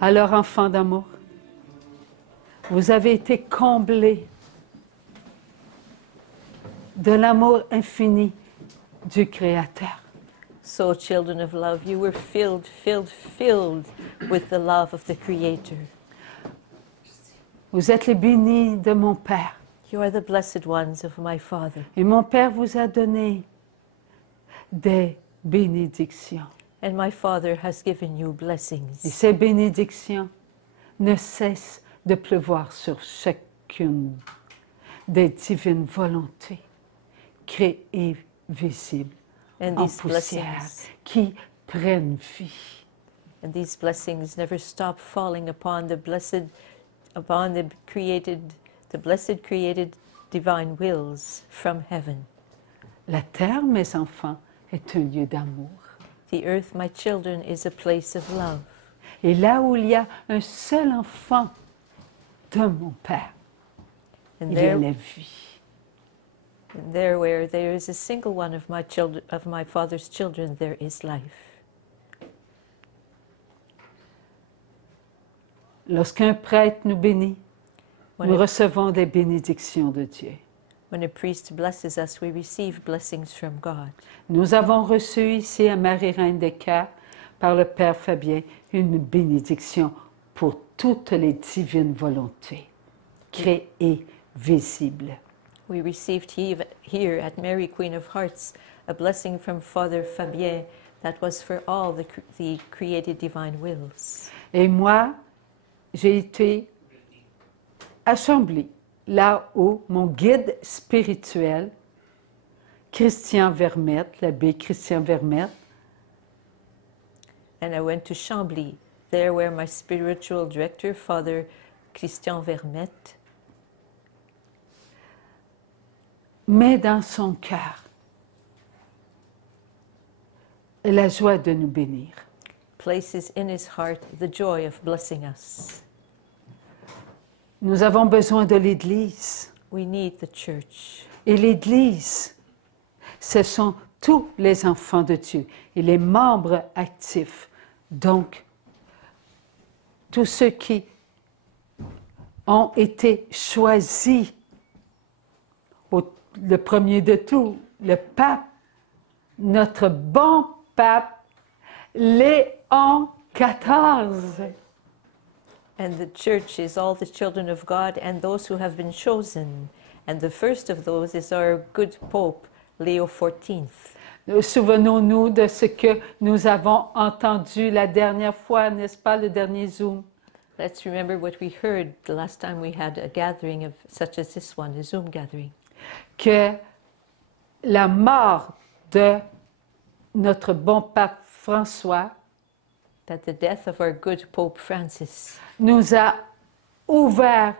Alors, enfants d'amour, vous avez été comblés de l'amour infini du Créateur. So, children of love, you were filled with the love of the Creator. Vous êtes les bénis de mon Père. You are the blessed ones of my Father. Et mon Père vous a donné des bénédictions. And my Father has given you Et blessings. ces bénédictions ne cessent de pleuvoir sur chacune des divines volontés créées, visibles, And en these poussière, blessings, qui prennent vie. and these blessings never stop falling upon the blessed created divine wills from heaven. La terre, mes enfants, est un lieu d'amour. The earth, my children, is a place of love. Et là où il y a un seul enfant de mon Père, And il y a there, la vie. and there where there is a single one of my children, of my Father's children, there is life. Lorsqu'un prêtre nous bénit, When nous a, recevons des bénédictions de Dieu. when a priest blesses us, we receive blessings from God. Nous avons reçu ici à Marie-Reine des Cœurs, par le Père Fabien, une bénédiction pour toutes les divines volontés, créées, visibles. We received here at Mary, Queen of Hearts, a blessing from Father Fabien that was for all the created divine wills. Et moi, j'ai été à Chambly, là où mon guide spirituel, Christian Vermette, l'abbé Christian Vermette, And I went to Chambly, there where my spiritual director, Father Christian Vermette, met dans son cœur la joie de nous bénir. places in his heart the joy of blessing us. Nous avons besoin de l'Église. We need the church. Et l'Église, ce sont tous les enfants de Dieu et les membres actifs. Donc, tous ceux qui ont été choisis, le premier de tout, le pape, notre bon pape, Léon XIV. And the church is all the children of God and those who have been chosen. And the first of those is our good Pope, Leo XIV. Souvenons-nous de ce que nous avons entendu la dernière fois, n'est-ce pas, le dernier Zoom? Let's remember what we heard the last time we had a gathering of such as this one, a Zoom gathering. Que la mort de notre bon pape François That the death of our good Pope Francis nous a ouvert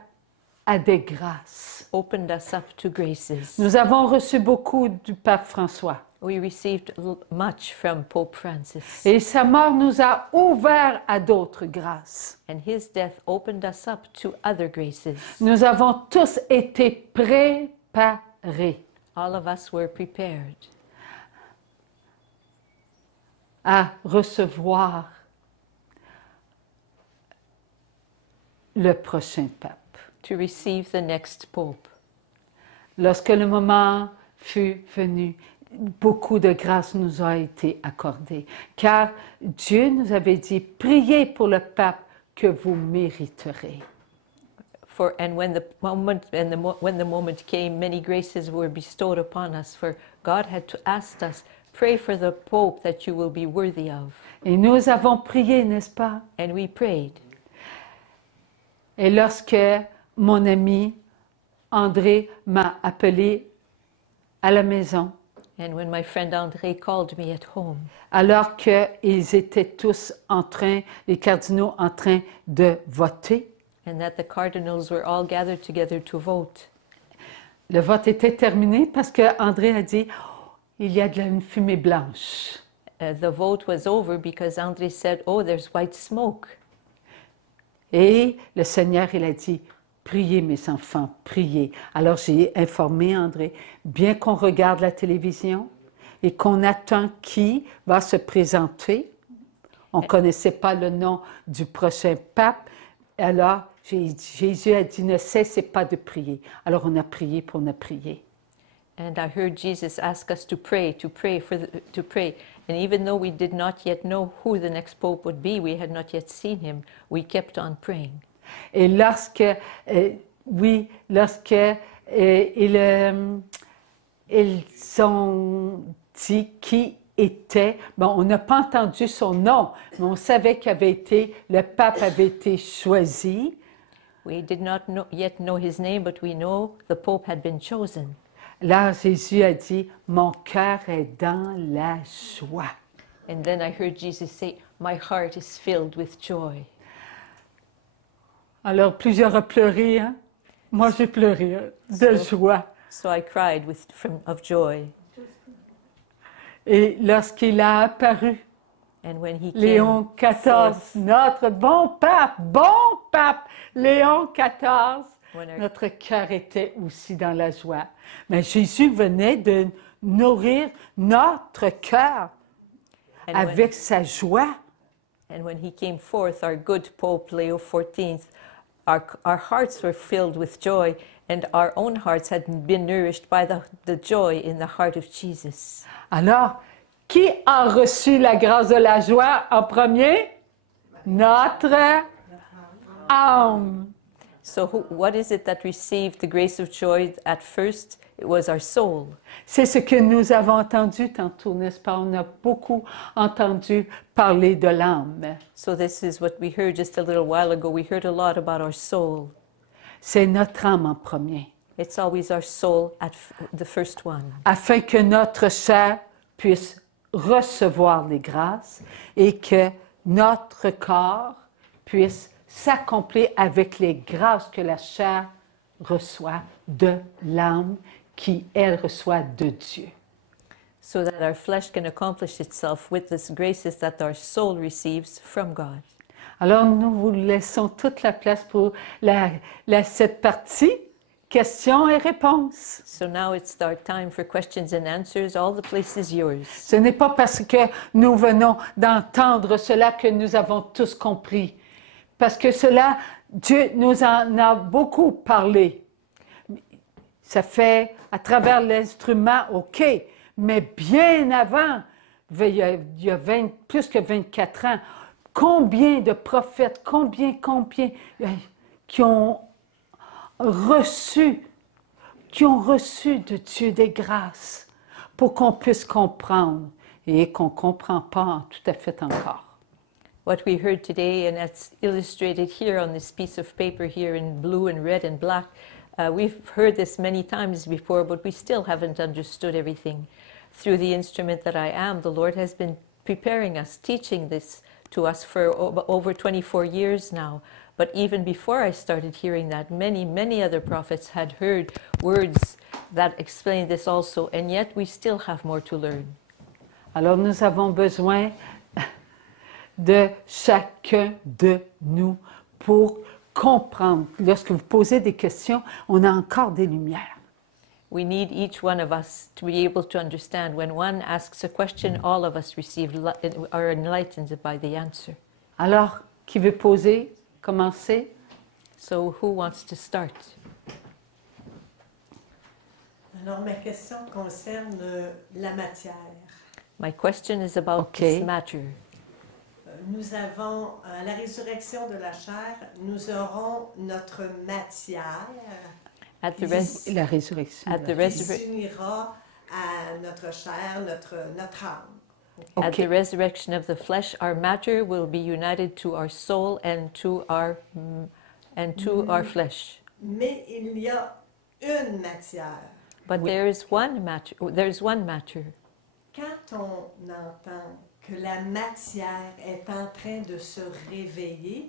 à des grâces. opened us up to graces. Nous avons reçu beaucoup du pape François. We received much from Pope Francis. Et sa mort nous a ouvert à d'autres grâces. And his death opened us up to other graces. Nous avons tous été préparés All of us were prepared à recevoir le prochain pape. to receive the next Pope. Lorsque le moment fut venu, beaucoup de grâce nous a été accordée, car Dieu nous avait dit, priez pour le pape que vous mériterez. And when the moment came, many graces were bestowed upon us. For God had asked us, pray for the Pope that you will be worthy of. Et nous avons prié, n'est-ce pas? And we prayed. Et lorsque mon ami André m'a appelé à la maison, And when my friend André called me at home, alors qu'ils étaient tous en train, les cardinaux en train de voter, and that the cardinals were all gathered together to vote, le vote était terminé parce que André a dit, oh, il y a une fumée blanche. the vote was over because André said, oh, there's white smoke. Et le Seigneur, il a dit, priez mes enfants, priez. Alors j'ai informé André, bien qu'on regarde la télévision et qu'on attend qui va se présenter, On ne connaissait pas le nom du prochain pape. Alors, Jésus a dit, ne cessez pas de prier. Alors, on a prié, puis on a prié. And I heard Jesus ask us to pray, to pray. And even though we did not yet know who the next pope would be, we had not yet seen him, we kept on praying. Et lorsque ils ont dit qui était, bon, on n'a pas entendu son nom, mais on savait le pape avait été choisi. We did not yet know his name, but we know the pope had been chosen. Là, Jésus a dit, mon cœur est dans la joie. And then I heard Jesus say, my heart is filled with joy. Alors, plusieurs ont pleuré, hein? Moi, j'ai pleuré de joie. So I cried of joy. Et lorsqu'il a apparu, And when he Léon XIV, notre bon pape, Léon XIV, notre cœur était aussi dans la joie. Mais Jésus venait de nourrir notre cœur avec sa joie. And when he came forth, our good Pope Leo XIV, our hearts were filled with joy, and our own hearts had been nourished by the joy in the heart of Jesus. Alors, qui a reçu la grâce de la joie en premier? Notre âme. So what is it that received the grace of joy at first? It was our soul. C'est ce que nous avons entendu tantôt, n'est-ce pas? On a beaucoup entendu parler de l'âme. So this is what we heard just a little while ago. We heard a lot about our soul. C'est notre âme en premier. It's always our soul at the first one. Afin que notre chair puisse recevoir les grâces et que notre corps puisse s'accomplir avec les grâces que la chair reçoit de l'âme qui, elle, reçoit de Dieu. So that our flesh can accomplish itself with the graces that our soul receives from God. Alors, nous vous laissons toute la place pour cette partie, questions et réponses. So now it's our time for questions and answers. All the place is yours. Ce n'est pas parce que nous venons d'entendre cela que nous avons tous compris. Parce que cela, Dieu nous en a beaucoup parlé. Ça fait à travers l'instrument, OK, mais bien avant, il y a plus que 24 ans, combien de prophètes, combien qui ont reçu de Dieu des grâces pour qu'on puisse comprendre et qu'on ne comprend pas tout à fait encore. What we heard today, and that's illustrated here on this piece of paper here in blue and red and black, we've heard this many times before, but we still haven't understood everything. Through the instrument that I am, the Lord has been preparing us, teaching this to us for over 24 years now. But even before I started hearing that, many other prophets had heard words that explain this also, and yet we still have more to learn. Alors nous avons besoin de chacun de nous pour comprendre. Lorsque vous posez des questions, on a encore des lumières. We need each one of us to be able to understand. When one asks a question, all of us are enlightened by the answer. Alors, qui veut poser, commencer? So who wants to start? Alors, ma question concerne la matière. My question is about this matter. Nous avons, à la résurrection de la chair, nous aurons notre matière La résurrection. qui s'unira à notre chair, notre âme. At the resurrection of the flesh, our matter will be united to our soul and to our flesh. Mais il y a une matière. But there is one matter. There's one matter. Quand on entend que la matière est en train de se réveiller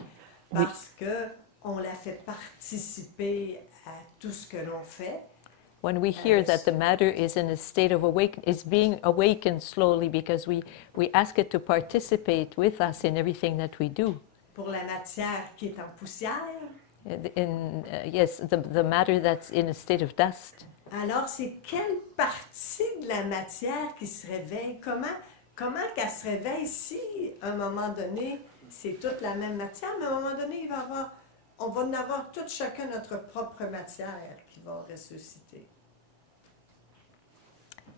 parce que on la fait participer à tout ce que l'on fait. When we hear that the matter is in a state of is being awakened slowly because we ask it to participate with us in everything that we do. Pour la matière qui est en poussière. Yes, the matter that's in a state of dust. Alors, c'est quelle partie de la matière qui se réveille? comment qu'elle se réveille si, à un moment donné, c'est toute la même matière, mais à un moment donné, on va en avoir tout chacun notre propre matière qui va ressusciter.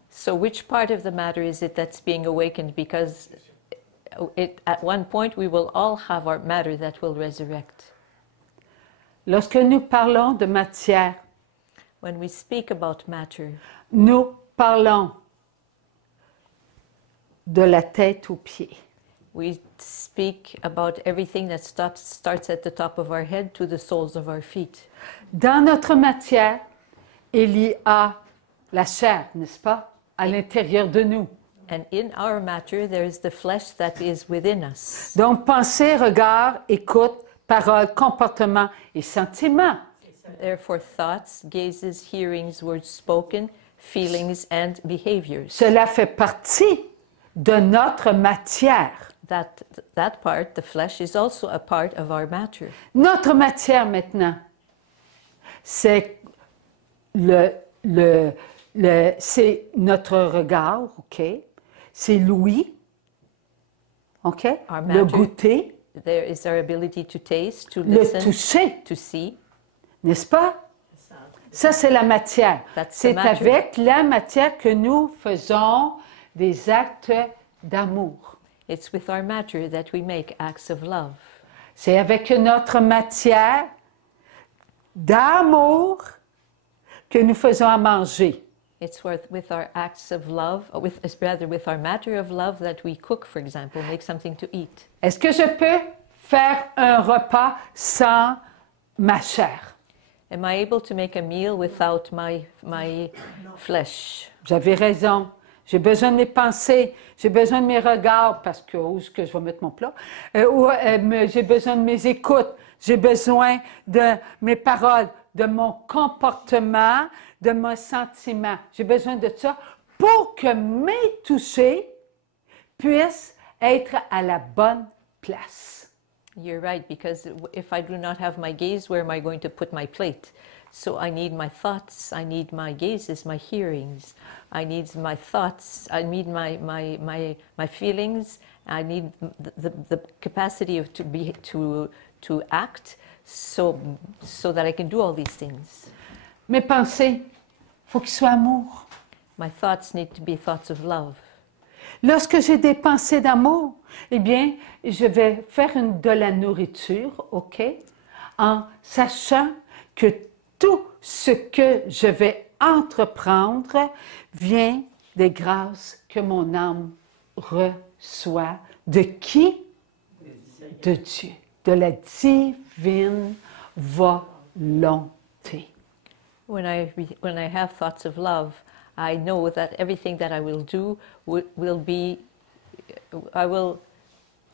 So which part of the matter is it that's being awakened? Because at one point we will all have our matter that will resurrect. Lorsque nous parlons de matière, When we speak about matter, nous parlons de la tête aux pieds. we speak about everything that starts at the top of our head to the soles of our feet. Dans notre matière, il y a la chair, n'est-ce pas, à l'intérieur de nous. And in our matter, there is the flesh that is within us. Donc, pensée, regard, écoute, parole, comportement et sentiment. Therefore, thoughts, gazes, hearings, words spoken, feelings, and behaviors. Cela fait partie de notre matière. That part, the flesh, is also a part of our matter. Notre matière maintenant, c'est c'est notre regard, OK? C'est l'ouïe, OK? Our Le matter. goûter, There is our ability to taste, to le listen, toucher, to see. n'est-ce pas? Ça, c'est la matière. That's the C'est matter. avec la matière que nous faisons des actes d'amour. It's with our matter that we make acts of love. C'est avec notre matière d'amour que nous faisons à manger. It's with our acts of love, or with our matter of love that we cook, for example, make something to eat. Est-ce que je peux faire un repas sans ma chair? Am I able to make a meal without my flesh? Vous avez raison. J'ai besoin de mes pensées, j'ai besoin de mes regards, parce que où est-ce que je vais mettre mon plat? J'ai besoin de mes écoutes, j'ai besoin de mes paroles, de mon comportement, de mon sentiment. J'ai besoin de ça pour que mes touchés puissent être à la bonne place. You're right, because if I do not have my gaze, where am I going to put my plate? So I need my thoughts, I need my gazes, my hearings, I need my thoughts, I need my feelings, I need the capacity of to act so that I can do all these things. Mes pensées, il faut qu'ils soient amour. My thoughts need to be thoughts of love. Lorsque j'ai des pensées d'amour, eh bien, je vais faire de la nourriture, OK, en sachant que tout ce que je vais entreprendre vient des grâces que mon âme reçoit. De qui? De Dieu, de la divine volonté. When I have thoughts of love, I know that everything that I will do will be, I will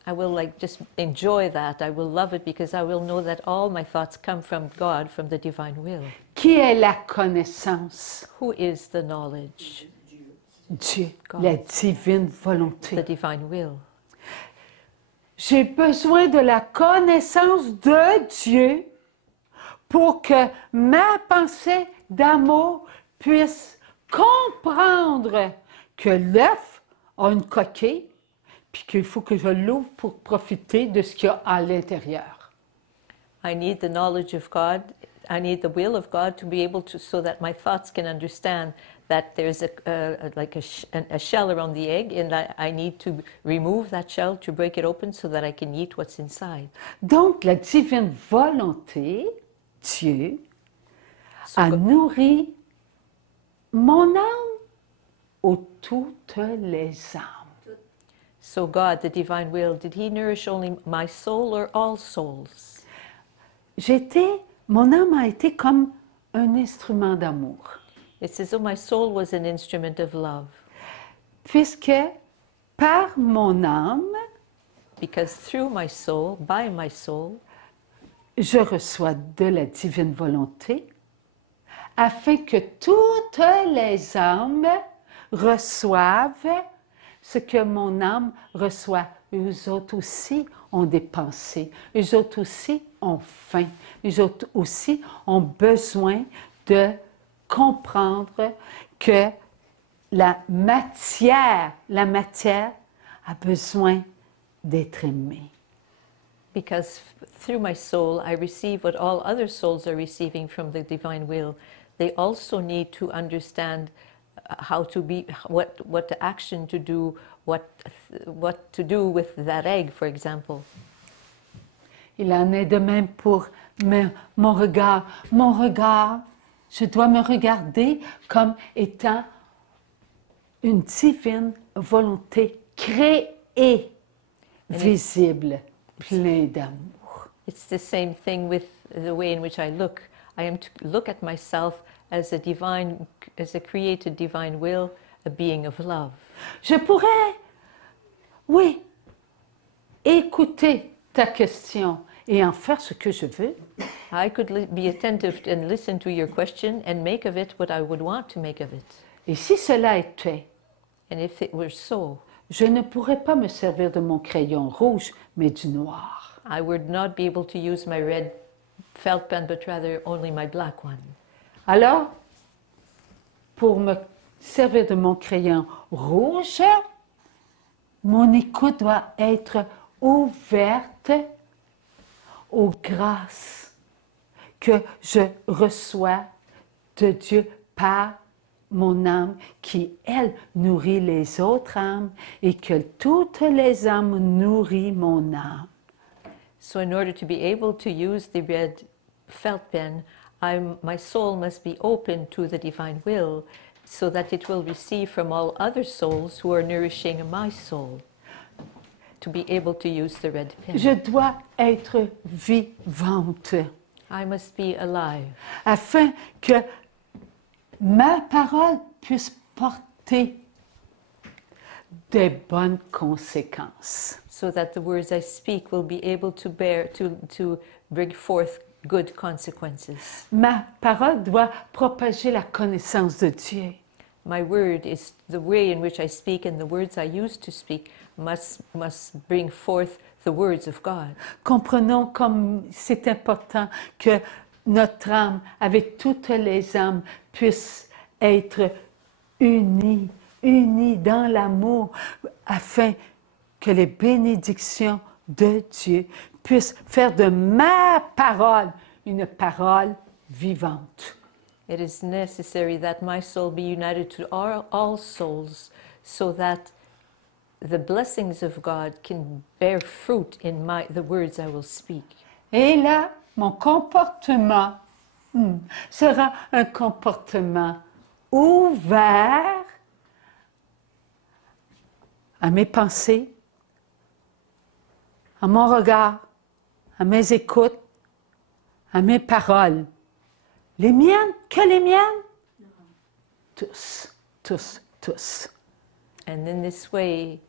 like just enjoy that. I will love it because I will know that all my thoughts come from God, from the divine will. Qui est la connaissance? Who is the knowledge? Dieu, God. la divine The volonté. divine will. J'ai besoin de la connaissance de Dieu pour que ma pensée d'amour puisse comprendre que l'œuf a une coquille, puis qu'il faut que je l'ouvre pour profiter de ce qu'il y a à l'intérieur. I need the knowledge of God. I need the will of God to be able to, so that my thoughts can understand that there's a shell around the egg, and that I need to remove that shell to break it open so that I can eat what's inside. Donc, la divine volonté, Dieu, a nourri mon âme ou toutes les âmes. So God, the divine will, did He nourish only my soul or all souls? Mon âme a été comme un instrument d'amour. It's as though my soul was an instrument of love. Puisque par mon âme, Because through my soul, by my soul, je reçois de la divine volonté, afin que toutes les âmes reçoivent ce que mon âme reçoit. Eux autres aussi ont des pensées, eux autres aussi ont faim, eux autres aussi ont besoin de comprendre que la matière a besoin d'être aimé. Because through my soul, I receive what all other souls are receiving from the divine will. They also need to understand how to be, what action to do, what to do with that egg, for example. Il en est de même pour mon regard. Mon regard, je dois me regarder comme étant une divine volonté créée, visible, plein d'amour. It's the same thing with the way in which I look. I am to look at myself as a created divine will, a being of love. Je pourrais, oui, écouter ta question et en faire ce que je veux. I could be attentive and listen to your question and make of it what I would want to make of it. Et si cela était, And if it were so, je ne pourrais pas me servir de mon crayon rouge, mais du noir. I would not be able to use my red felt pen, but rather only my black one. Alors, pour me servir de mon crayon rouge, mon écoute doit être ouverte aux grâces que je reçois de Dieu par mon âme qui, elle, nourrit les autres âmes et que toutes les âmes nourrissent mon âme. So in order to be able to use the red felt pen, my soul must be open to the divine will so that it will receive from all other souls who are nourishing my soul to be able to use the red pen. Je dois être vivante I must be alive afin que ma parole puisse porter des bonnes conséquences. so that the words I speak will be able to bring forth good consequences. Ma parole doit propager la connaissance de Dieu. My word is the way in which I speak, and the words I use to speak must bring forth the words of God. Comprenons comme c'est important que notre âme, avec toutes les âmes, puisse être unie dans l'amour, afin que les bénédictions de Dieu puissent faire de ma parole une parole vivante. It is necessary that my soul be united to all souls so that the blessings of God can bear fruit in the words I will speak. Et là, mon comportement sera un comportement ouvert à mes pensées, à mon regard, à mes écoutes, à mes paroles. Les miennes, que les miennes? Tous, tous, tous. And in this way,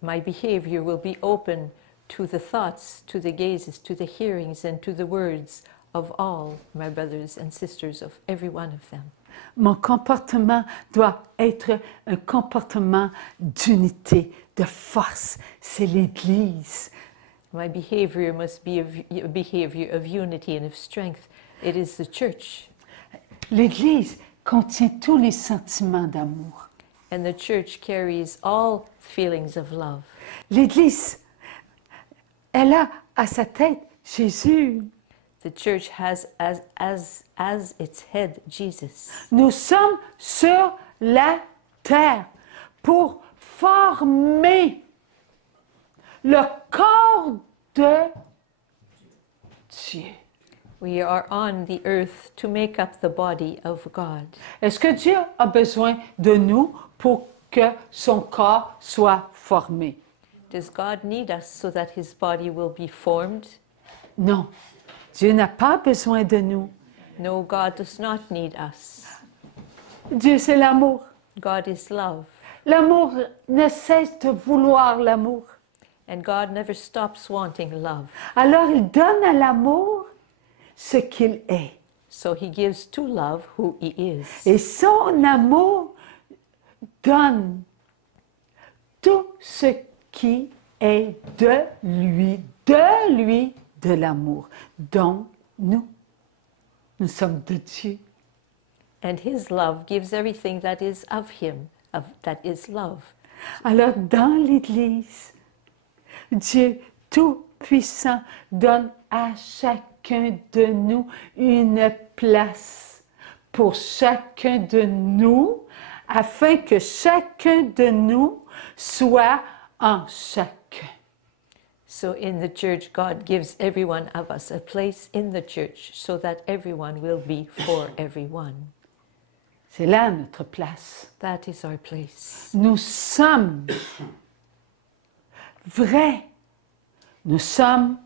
my behavior will be open to the thoughts, to the gazes, to the hearings, and to the words of all my brothers and sisters, of every one of them. Mon comportement doit être un comportement d'unité, de force. C'est l'Église. My behavior must be a behavior of unity and of strength. It is the church. L'Église contient tous les sentiments d'amour. And the church carries all feelings of love. L'Église, elle a à sa tête Jésus. The church has as its head Jesus. Nous sommes sur la terre pour former le corps de Dieu. We are on the earth to make up the body of God. Est-ce que Dieu a besoin de nous pour que son corps soit formé? Does God need us so that his body will be formed? Non, Dieu n'a pas besoin de nous. No, God does not need us. Dieu, c'est l'amour. God is love. L'amour ne cesse de vouloir l'amour. And God never stops wanting love. Alors il donne à l'amour ce qu'il est. So he gives to love who he is. Et son amour donne tout ce qui est de lui, de l'amour, dont nous sommes de Dieu. And his love gives everything that is of him, that is love. Alors, dans l'Église, Dieu Tout-Puissant donne à chacun de nous une place pour chacun de nous, afin que chacun de nous soit en chacun. So in the church, God gives every one of us a place in the church so that everyone will be for everyone. C'est là notre place. That is our place. Nous sommes vrais. Nous sommes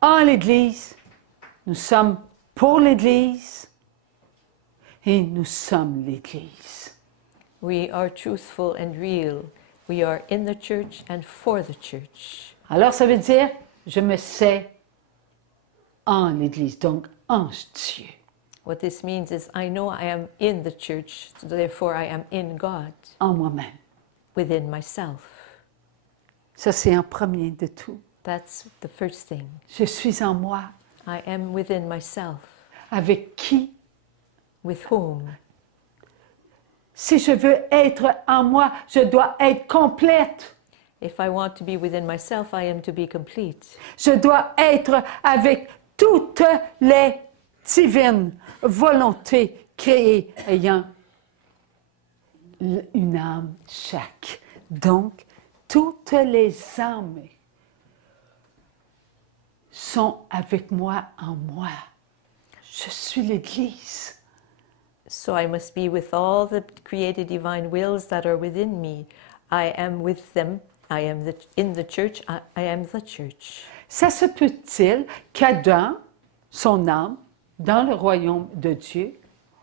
en l'Église. Nous sommes pour l'Église. Et nous sommes l'Église. We are truthful and real. We are in the church and for the church. Alors ça veut dire, je me sais en l'Église, donc en Dieu. What this means is I know I am in the church, so therefore I am in God, En moi-même. within myself. Ça, c'est en premier de tout. That's the first thing. Je suis en moi. I am within myself. Avec qui? With whom? Si je veux être en moi, je dois être complète. If I want to be within myself, I am to be complete. Je dois être avec toutes les divines volontés créées ayant une âme chaque. Donc, toutes les âmes sont avec moi en moi. Je suis l'Église. So I must be with all the created divine wills that are within me. I am with them. I am in the church. I am the church. Ça se peut-il qu'Adam, son âme, dans le royaume de Dieu,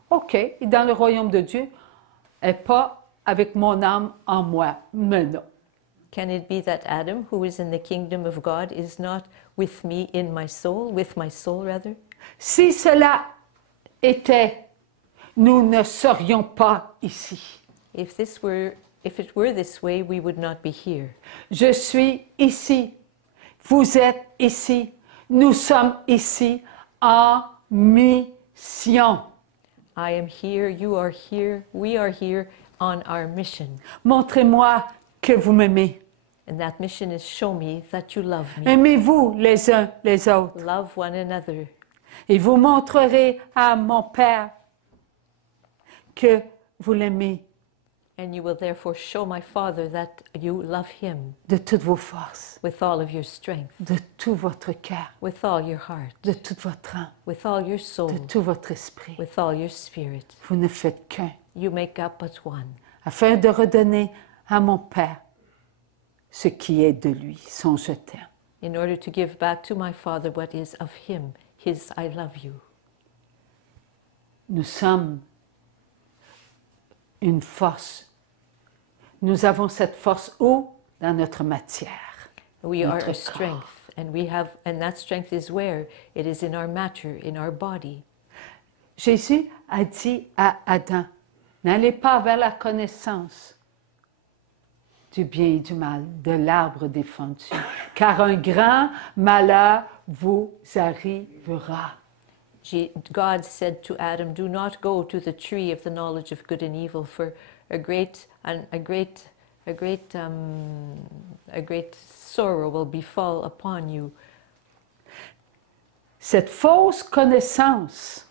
OK, et dans le royaume de Dieu, n'est pas avec mon âme en moi, mais non. Can it be that Adam, who is in the kingdom of God, is not with me in my soul, with my soul rather? Si cela était, nous ne serions pas ici. If it were this way, we would not be here. Je suis ici, vous êtes ici, nous sommes ici en mission. I am here, you are here, we are here on our mission. Montrez-moi que vous m'aimez. And that mission is show me that you love me. Aimez-vous les uns les autres. Love one another. Et vous montrerez à mon Père que vous l'aimez And you will therefore show my Father that you love him de toutes vos forces, with all of your strength, de tout votre cœur, with all your heart, de toute votre âme, with all your de soul, tout votre esprit. with all your spirit. Vous ne faites qu'un, You make up but one, afin de redonner à mon Père ce qui est de lui, son je t'aime. in order to give back to my Father what is of him, his I love you. Nous sommes une force. Nous avons cette force où? Dans notre matière. We are Notre a strength, and that strength is where? It is in our matter, in our body. Jésus a dit à Adam, n'allez pas vers la connaissance du bien et du mal, de l'arbre défendu, car un grand malheur vous arrivera. God said to Adam, do not go to the tree of the knowledge of good and evil, for a great sorrow will befall upon you. Cette fausse connaissance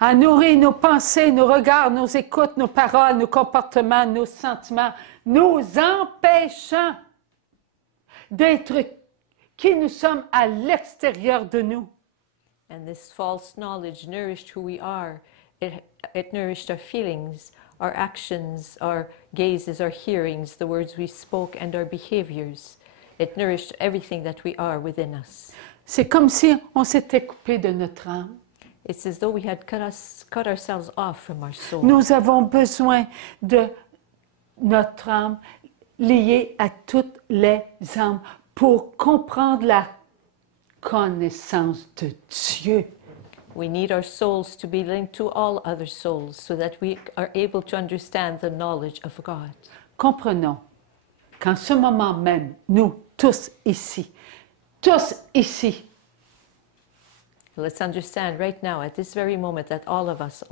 a nourri nos pensées, nos regards, nos écoutes, nos paroles, nos comportements, nos sentiments, nous empêchant d'être qui nous sommes à l'extérieur de nous. And this false knowledge nourished who we are. It nourished our feelings, our actions, our gazes, our hearings, the words we spoke, and our behaviors. It nourished everything that we are within us. C'est comme si on s'était coupé de notre âme. It's as though we had cut ourselves off from our soul. Nous avons besoin de notre âme liée à toutes les âmes pour comprendre la connaissance de Dieu. We need our souls to be linked to all other souls so that we are able to understand the knowledge of God. Comprenons qu'en ce moment même, nous tous ici, Let's understand right now, at this very moment, that all of us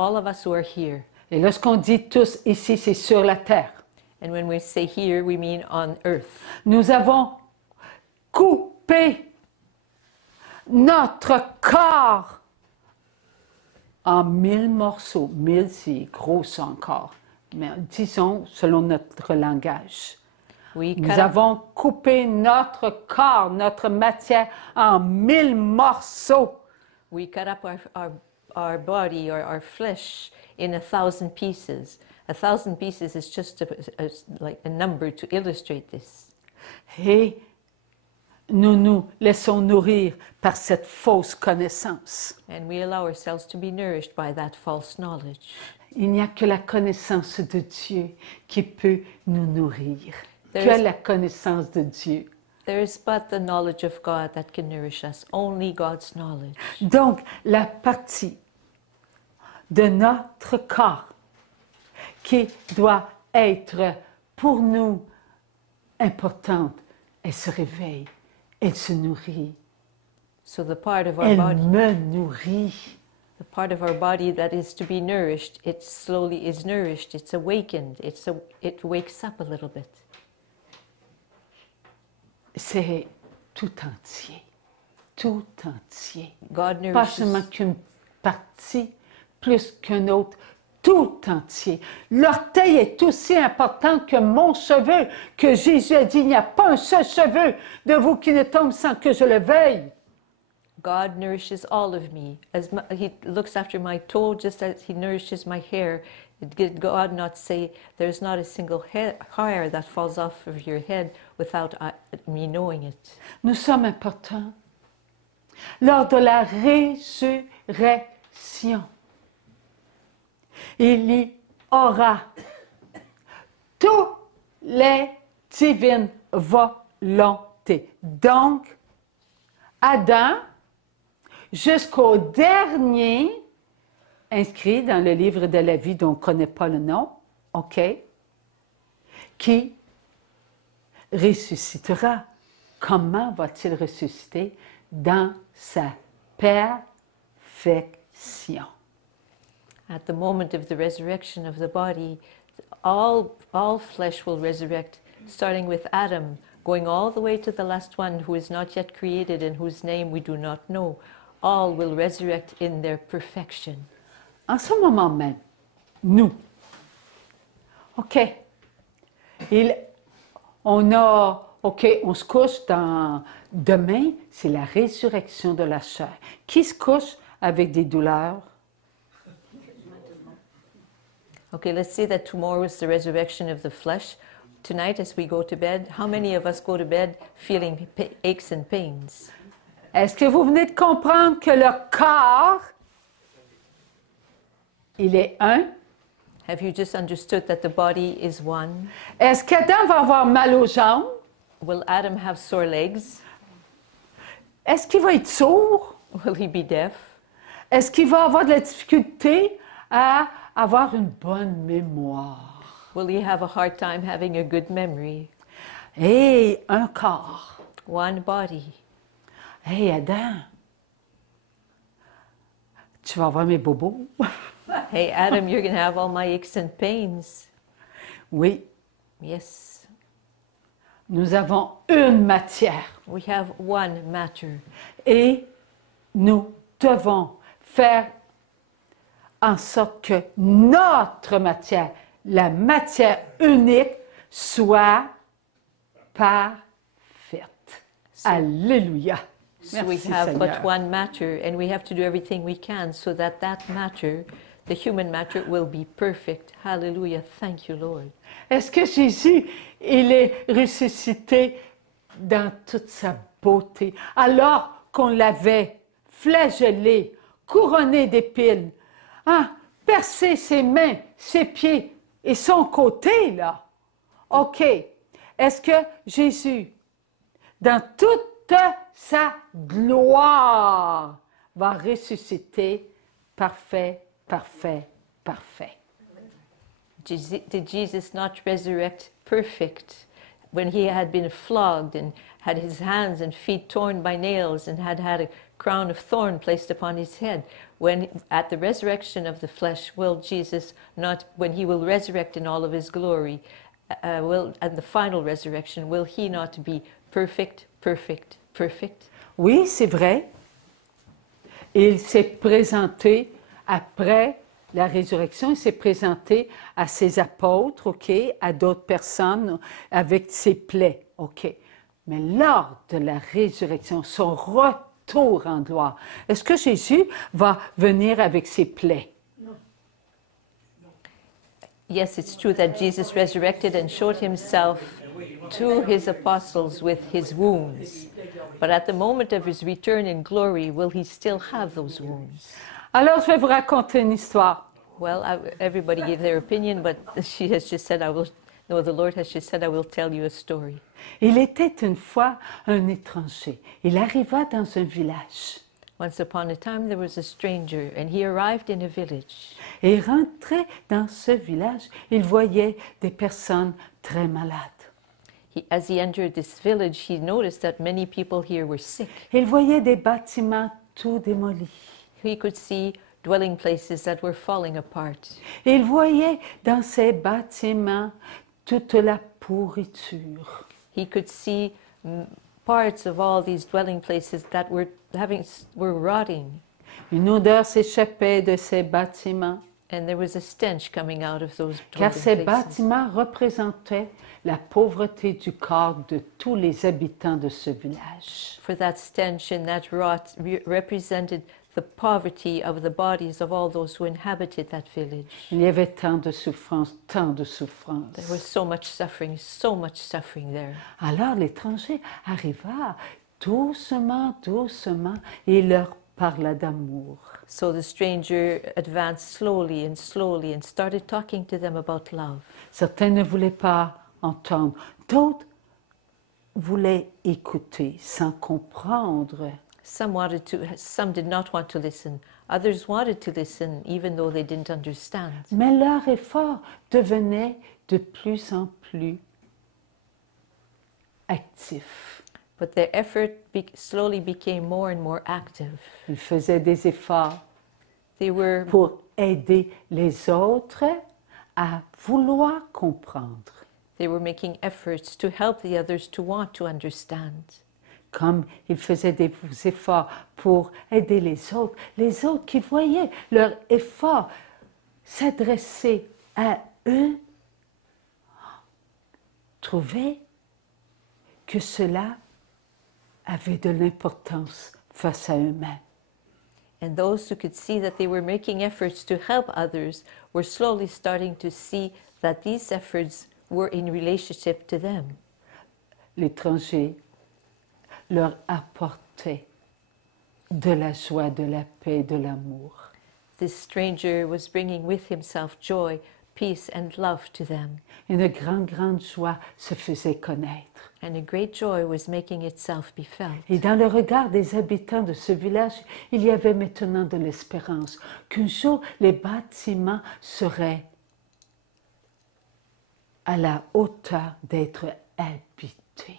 who are here, Et lorsqu'on dit tous ici, c'est sur la terre. And when we say here, we mean on earth. Nous avons coupé notre corps en 1000 morceaux. 1000, c'est gros ça encore. Mais disons selon notre langage. We Nous cut, up, avons coupé notre corps, notre matière en 1000 morceaux. we cut up our body or our flesh in 1,000 pieces. 1,000 pieces is just like a number to illustrate this. Et nous nous laissons nourrir par cette fausse connaissance. And we allow ourselves to be nourished by that false knowledge. Il n'y a que la connaissance de Dieu qui peut nous nourrir. There Que is- la connaissance de Dieu. There is but the knowledge of God that can nourish us, only God's knowledge. Donc, la partie de notre corps qui doit être pour nous importante, elle se réveille, elle se nourrit, So the part of our elle body, me nourrit. the part of our body that is to be nourished, it slowly is nourished, it's awakened, it wakes up a little bit. C'est tout entier, tout entier. God Pas nourishes, seulement qu'une partie, plus qu'une autre, tout entier. L'orteil est aussi important que mon cheveu, que Jésus a dit, il n'y a pas un seul cheveu de vous qui ne tombe sans que je le veuille. God nourishes all of me. He looks after my toe just as He nourishes my hair. Did God not say, there's not a single hair that falls off of your head without me knowing it? Nous sommes importants. Lors de la résurrection, il y aura toutes les divines volontés. Donc, Adam, jusqu'au dernier inscrit dans le livre de la vie dont on ne connaît pas le nom, OK, qui ressuscitera. Comment va-t-il ressusciter? Dans sa perfection. At the moment of the resurrection of the body, all flesh will resurrect, starting with Adam, going all the way to the last one who is not yet created and whose name we do not know. All will resurrect in their perfection. En ce moment même, nous, OK, on se couche demain, c'est la résurrection de la chair. Qui se couche avec des douleurs? Okay, let's say that tomorrow is the resurrection of the flesh. Tonight, as we go to bed, how many of us go to bed feeling aches and pains? Est-ce que vous venez de comprendre que le corps, il est un? Have you just understood that the body is one? Est-ce qu'Adam va avoir mal aux jambes? Will Adam have sore legs? Est-ce qu'il va être sourd? Will he be deaf? Est-ce qu'il va avoir de la difficulté à avoir une bonne mémoire? Will he have a hard time having a good memory? Hey, un corps. One body. Hey, Adam, tu vas avoir mes bobos? Hey, Adam, you're going to have all my aches and pains. Oui, Yes, nous avons une matière we have one matter. et nous devons faire en sorte que notre matière, la matière unique, soit parfaite. Alléluia. So we Merci, have but Seigneur. one matter, and we have to do everything we can so that that matter, the human matter, will be perfect. Hallelujah. Thank you, Lord. Est-ce que Jésus, il est ressuscité dans toute sa beauté, alors qu'on l'avait flagellé, couronné d'épines, percé ses mains, ses pieds et son côté, là? OK. Est-ce que Jésus, dans toute sa gloire, va ressusciter parfait, parfait, parfait? Did Jesus not resurrect perfect when he had been flogged had his hands and feet torn by nails and had had a crown of thorn placed upon his head. When at the resurrection of the flesh, will Jesus not, when he will resurrect in all of his glory, and the final resurrection, will he not be perfect, perfect, perfect? Oui, c'est vrai. Il s'est présenté après la résurrection, il s'est présenté à ses apôtres, OK, à d'autres personnes avec ses plaies, OK. Mais lors de la résurrection, son retour en gloire, est-ce que Jésus va venir avec ses plaies? Yes, it's true that Jesus resurrected and showed himself to his apostles with his wounds. But at the moment of his return in glory, will he still have those wounds? Alors, je vais vous raconter une histoire. Well, everybody gave their opinion, but she has just said, the Lord has just said, I will tell you a story. Il était une fois un étranger. Il arriva dans un village. Once upon a time, there was a stranger, and he arrived in a village. Et rentré dans ce village, il voyait des personnes très malades. As he entered this village, he noticed that many people here were sick. Il voyait des bâtiments tout démolis. He could see dwelling places that were falling apart. Il voyait dans ces bâtiments toute la pourriture. He could see parts of all these dwelling places that were rotting. Une odeur s'échappait de ces bâtiments. And there was a stench coming out of those Car ces places. bâtiments représentaient la pauvreté du corps de tous les habitants de ce village. For that stench and that rot represented the poverty of the bodies of all those who inhabited that village. Il y avait tant de souffrance, tant de souffrance. There was so much suffering there. Alors l'étranger arriva doucement, doucement, et il leur parla d'amour. So the stranger advanced slowly and started talking to them about love. Certains ne voulaient pas entendre, d'autres voulaient écouter sans comprendre. Some did not want to listen. Others wanted to listen even though they didn't understand. Mais leur effort devenait de plus en plus actif. But their effort slowly became more and more active. Ils faisaient des efforts They were pour aider les autres à vouloir comprendre. They were making efforts to help the others to want to understand. Comme ils faisaient des efforts pour aider les autres qui voyaient leur effort s'adresser à eux, trouvaient que cela avait de l'importance face à eux-mêmes. And those who could see that they were making efforts to help others were slowly starting to see that these efforts were in relationship to them. L'étranger leur apportait de la joie, de la paix, de l'amour. This stranger was bringing with himself joy, peace, and love to them. Une grande joie se faisait connaître. And a great joy was making itself be felt. Et dans le regard des habitants de ce village, il y avait maintenant de l'espérance qu'un jour les bâtiments seraient à la hauteur d'être habités.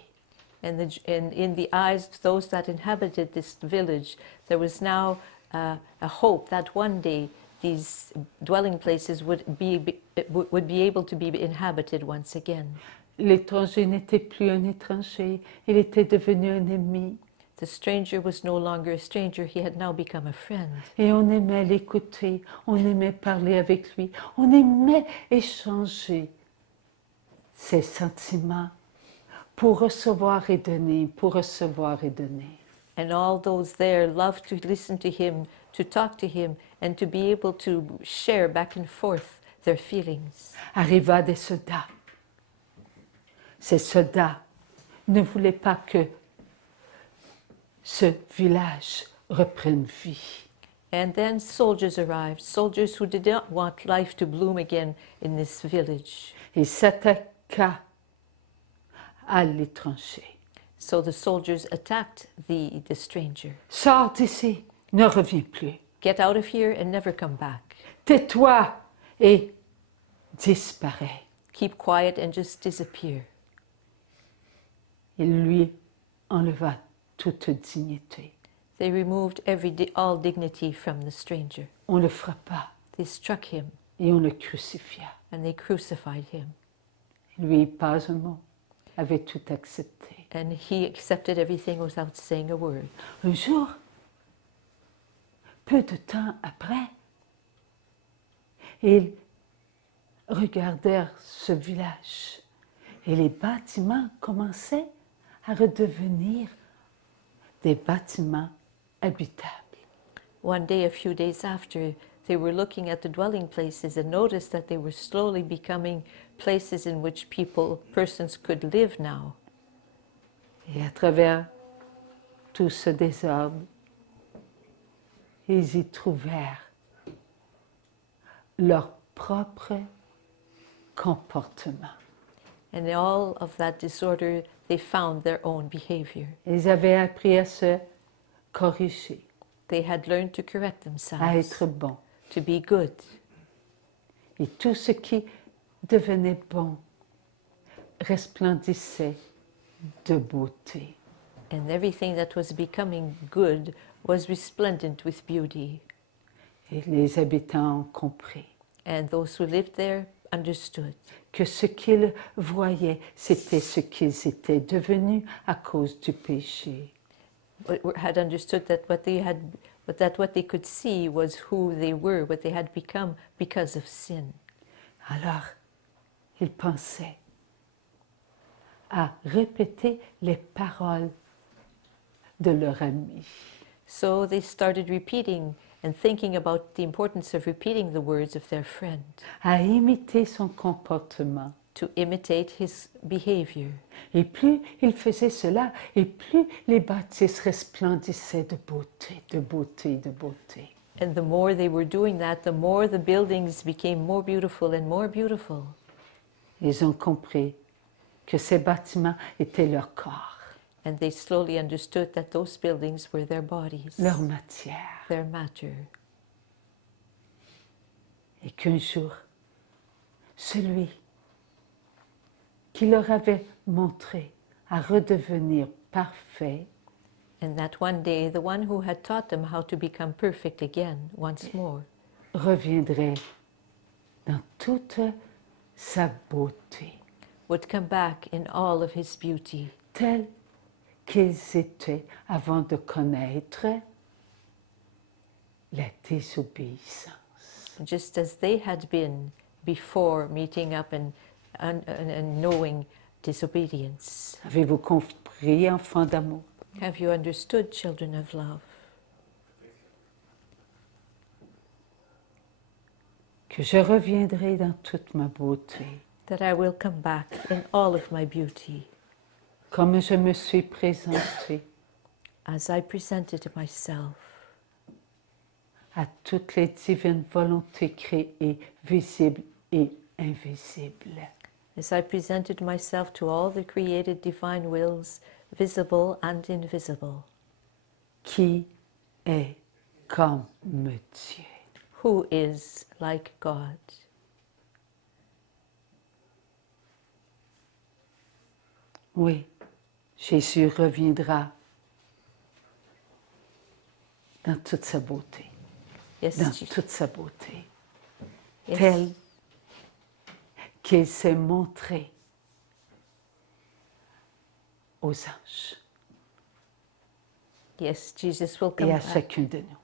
And in the eyes of those that inhabited this village, there was now a hope that one day these dwelling places would be able to be inhabited once again. L'étranger n'était plus un étranger, il était devenu un ami. The stranger was no longer a stranger, he had now become a friend. Et on aimait l'écouter, on aimait parler avec lui, on aimait échanger ses sentiments pour recevoir et donner, pour recevoir et donner. And all those there loved to listen to him, to talk to him, and to be able to share back and forth their feelings. Arriva des soldats. Ces soldats ne voulaient pas que ce village reprenne vie. And then soldiers arrived, soldiers who did not want life to bloom again in this village. Et s'attaqua à l'étranger. So the soldiers attacked the stranger. Sors d'ici, ne reviens plus. Get out of here and never come back. Tais-toi et disparais. Keep quiet and just disappear. Ils lui enleva toute dignité. They removed all dignity from the stranger. On le frappa They struck him et on le crucifia. and they crucified him. Lui, pas un mot, avait tout accepté. And he accepted everything without saying a word. Un jour, peu de temps après, ils regardèrent ce village et les bâtiments commençaient à redevenir des bâtiments habitables. One day, a few days after, they were looking at the dwelling places and noticed that they were slowly becoming places in which persons could live now. Et à travers tout ce désordre, ils y trouvèrent leur propre comportement. And in all of that disorder, they found their own behavior. Ils avaient appris à se corriger, They had learned to correct à themselves, être bons. to be good. Et tout ce qui devenait bon resplendissait de beauté. And everything that was becoming good was resplendent with beauty. Et les habitants ont compris And those who lived there understood que ce qu'ils voyaient, c'était ce qu'ils étaient devenus à cause du péché. had understood that what they could see was who they were, what they had become because of sin. Alors, ils pensaient à répéter les paroles de leur ami. So they started repeating and thinking about the importance of repeating the words of their friend, À imiter son comportement. to imitate his behavior. Et plus ils faisaient cela, et plus les bâtisses resplendissaient de beauté, de beauté, de beauté. And the more they were doing that, the more the buildings became more beautiful and more beautiful. Ils ont compris que ces bâtiments étaient leur corps, And they slowly understood that those buildings were their bodies, leur matière, their matter. et qu'un jour, celui qui leur avait montré à redevenir parfait And that one day, the one who had taught them how to become perfect again, once more, reviendrait dans toute sa beauté, would come back in all of his beauty, tels qu'ils étaient avant de connaître la désobéissance. just as they had been before meeting up and knowing disobedience. Avez-vous compris, enfants d'amour? Have you understood, children of love? Que je reviendrai dans toute ma beauté, That I will come back in all of my beauty, comme je me suis présenté as I presented myself à toutes les divines volontés créées, visibles et invisibles. as I presented myself to all the created divine wills, visible and invisible. Qui est comme Dieu? Who is like God? Oui, Jésus reviendra dans toute sa beauté, Yes, dans Je- toute sa beauté, yes, tel qu'il s'est montré aux anges yes, Jesus will et come à back chacun de nous.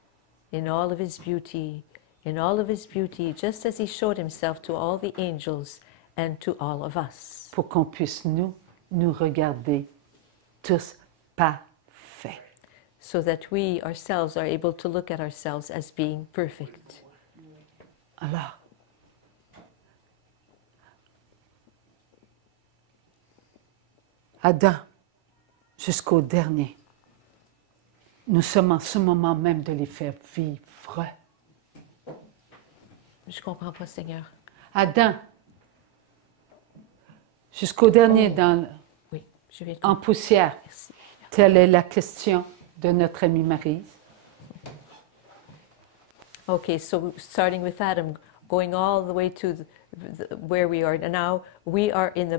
in all of his beauty, just as he showed himself to all the angels and to all of us, Pour qu'on puisse nous regarder tous parfaits. so that we ourselves are able to look at ourselves as being perfect. Alors, Adam, jusqu'au dernier, nous sommes en ce moment même de les faire vivre. Je comprends pas, Seigneur. Adam, jusqu'au dernier Oh. dans, Oui, je vais en poussière. Merci. Telle est la question de notre amie Maryse. Okay, so starting with Adam, going all the way to where we are now, we are in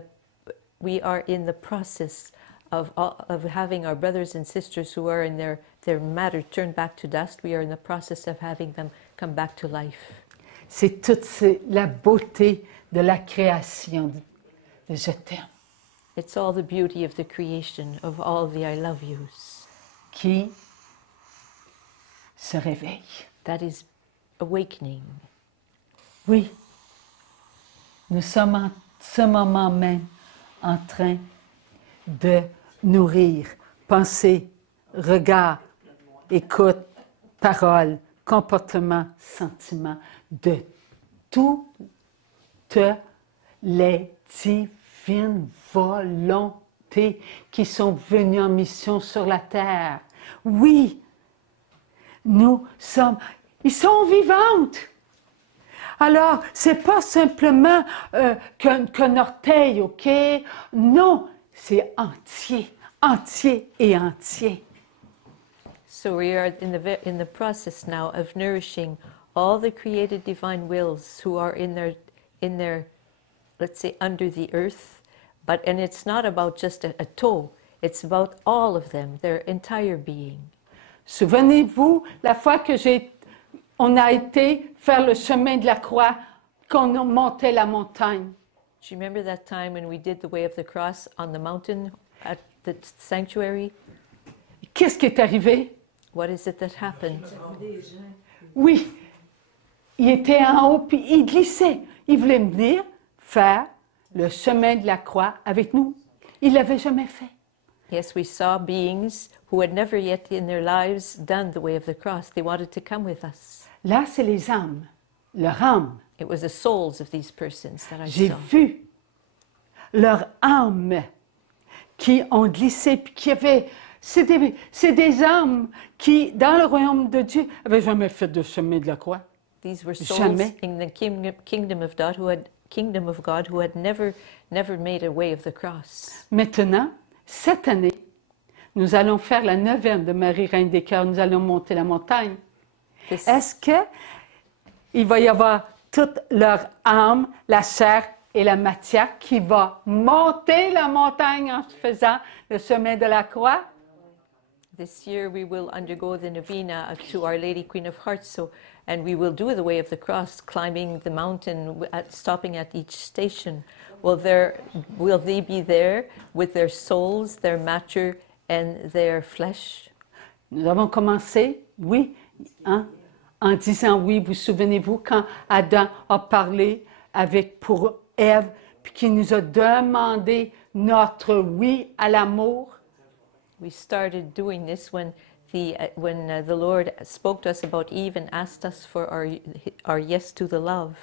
the process of having our brothers and sisters who are in their matter turned back to dust. We are in the process of having them come back to life. C'est toute la beauté de la création, de je t'aime, It's all the beauty of the creation, of all the I love yous. qui se réveille. That is awakening. Oui, nous sommes en ce moment même en train de nourrir pensée, regard, écoute, parole, comportement, sentiment de toutes les divines volontés qui sont venues en mission sur la terre. Oui, ils sont vivantes. Alors, c'est pas simplement qu'un orteil, OK? Non, c'est entier, entier et entier. So we are in the process now of nourishing all the created divine wills who are in their, let's say, under the earth. And it's not about just a toe. It's about all of them, their entire being. Souvenez-vous, la fois que on a été faire le chemin de la croix, qu'on montait la montagne. Do you remember that time when we did the way of the cross on the mountain at the sanctuary? Qu'est-ce qui est arrivé? What is it that happened? Oui, il était en haut, puis il glissait. Il voulait venir faire le chemin de la croix avec nous. Il ne l'avait jamais fait. Yes, we saw beings who had never yet in their lives done the way of the cross. They wanted to come with us. Là, c'est les âmes, leur âme. It was the souls of these persons that I J'ai saw. vu leur âme qui ont glissé, puis qui avaient... C'est des âmes qui, dans le royaume de Dieu, n'avaient jamais fait de chemin de la croix. These were souls Jamais. in the kingdom of God who had never made a way of the cross. Maintenant, cette année, nous allons faire la neuvaine de Marie-Reine des Cœurs. Nous allons monter la montagne. This, Est-ce qu'il va y avoir toute leur âme, la chair et la matière qui va monter la montagne en faisant le chemin de la croix? this year we will undergo the novena to Our Lady Queen of Hearts, and we will do the way of the cross, climbing the mountain, stopping at each station. Will they be there with their souls, their matter, and their flesh? Nous avons commencé, oui, hein, en disant oui. Vous souvenez-vous quand Adam a parlé pour Ève, puis qu'il nous a demandé notre oui à l'amour? We started doing this when the Lord spoke to us about Eve and asked us for our yes to the love.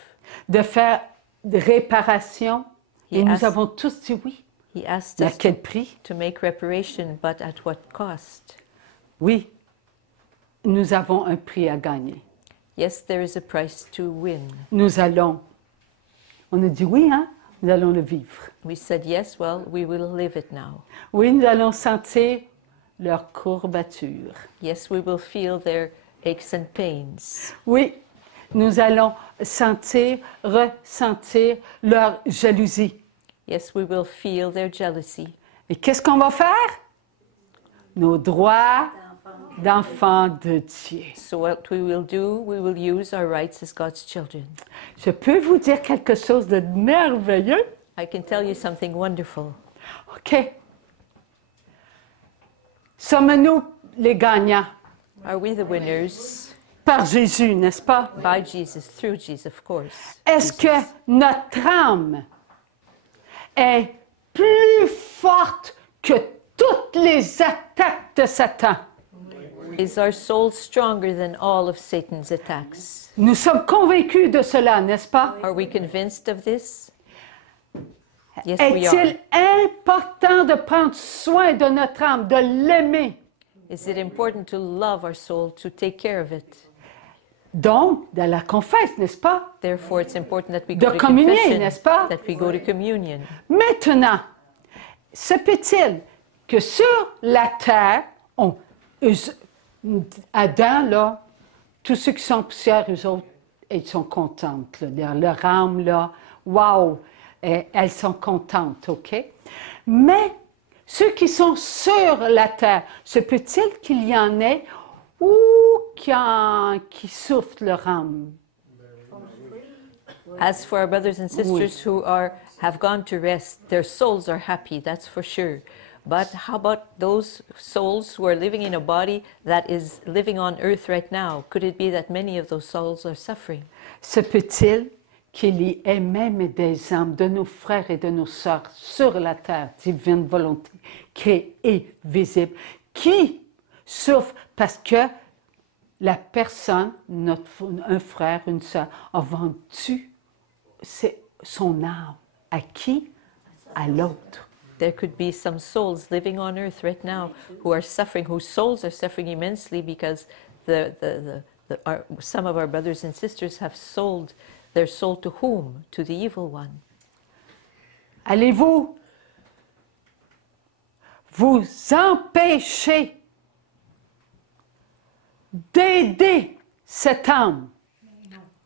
De faire de réparation, et nous asked- avons tous dit oui. He asked Mais à us quel prix? to make reparation, but at what cost? Oui, nous avons un prix à gagner. Yes, there is a price to win. On a dit oui, hein? Nous allons le vivre. We said yes, well, we will live it now. Oui, nous allons sentir leur courbature. Yes, we will feel their aches and pains. Oui, nous allons ressentir leur jalousie. Yes, we will feel their jealousy. Et qu'est-ce qu'on va faire? Nos droits d'enfants de Dieu. So what we will do, we will use our rights as God's children. Je peux vous dire quelque chose de merveilleux? I can tell you something wonderful. OK. Sommes-nous les gagnants? Are we the winners? Par Jésus, n'est-ce pas? By Jesus, through Jesus, of course. Est-ce que notre âme est plus forte que toutes les attaques de Satan? Is our soul stronger than all of Satan's attacks? Nous sommes convaincus de cela, n'est-ce pas? Are we convinced of this? Yes, we are. Est-il important de prendre soin de notre âme, de l'aimer? Is it important to love our soul, to take care of it? Donc, de la confesse, n'est-ce pas? Therefore, it's important that we De go to communier, confession, n'est-ce pas? that we go to communion. Maintenant, se peut-il que sur la terre, Adam, là, tous ceux qui sont poussières, eux autres, ils sont contentes. Là, leur âme, là, wow, elles sont contentes, OK? Mais ceux qui sont sur la terre, se peut-il qu'il y en ait ou qui souffrent leur âme? As for our brothers and sisters who have gone to rest, their souls are happy, that's for sure. But how about those souls who are living in a body that is living on earth right now? Could it be that many of those souls are suffering? Se peut-il qu'il y ait même des âmes de nos frères et de nos sœurs sur la terre, divine volonté, créée et visible, qui souffrent parce que la personne, un frère, une sœur, a vendu son âme. À qui? À l'autre. There could be some souls living on earth right now who are suffering, whose souls are suffering immensely because some of our brothers and sisters have sold their soul to whom? To the evil one. Allez-vous vous empêcher d'aider cette âme?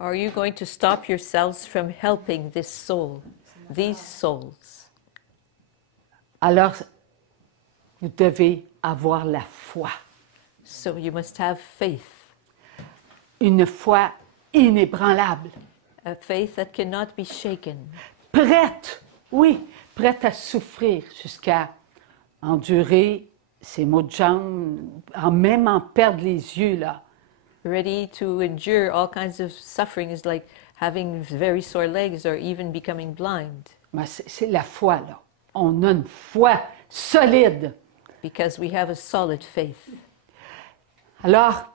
Are you going to stop yourselves from helping this soul, these souls? Alors, vous devez avoir la foi. So you must have faith, Une foi inébranlable. a faith that cannot be shaken, Prête, oui, prête à souffrir jusqu'à endurer ces maux de jambes, même en perdre les yeux, là. ready to endure all kinds of sufferings like having very sore legs or even becoming blind, Mais c'est la foi, là. On a une foi solide. because we have a solid faith. Alors,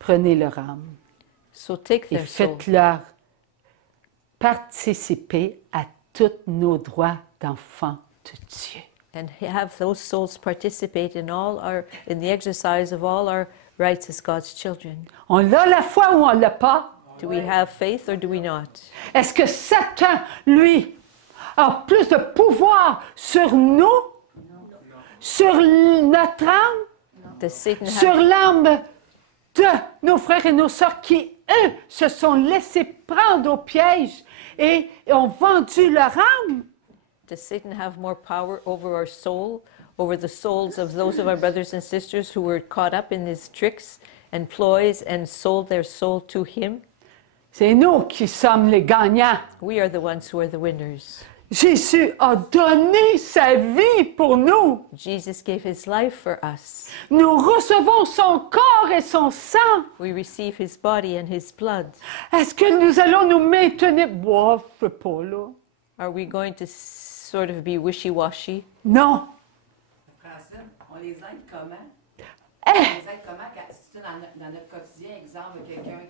prenez leur âme So take et their soul faites-leur participer à tous nos droits d'enfants de Dieu. and have those souls participate in the exercise of all our rights as God's children. On a la foi ou on ne l'a pas? Do we have faith or do we not? Est-ce que Satan, lui, a plus de pouvoir sur nous, sur notre âme, Does Satan sur have, l'âme de nos frères et nos sœurs qui, eux, se sont laissés prendre au piège et ont vendu leur âme? does Satan have more power over our soul, over the souls of those of our brothers and sisters who were caught up in his tricks and ploys and sold their soul to him? C'est nous qui sommes les gagnants. We are the ones who are the winners. Jésus a donné sa vie pour nous. Jesus gave his life for us. Nous recevons son corps et son sang. We receive his body and his blood. Est-ce que nous allons nous maintenir? Bof, pas là. Are we going to sort of be wishy-washy? Non. Francine, on les aide comment? Eh, On les aide comment quand c'est dans notre quotidien, exemple, quelqu'un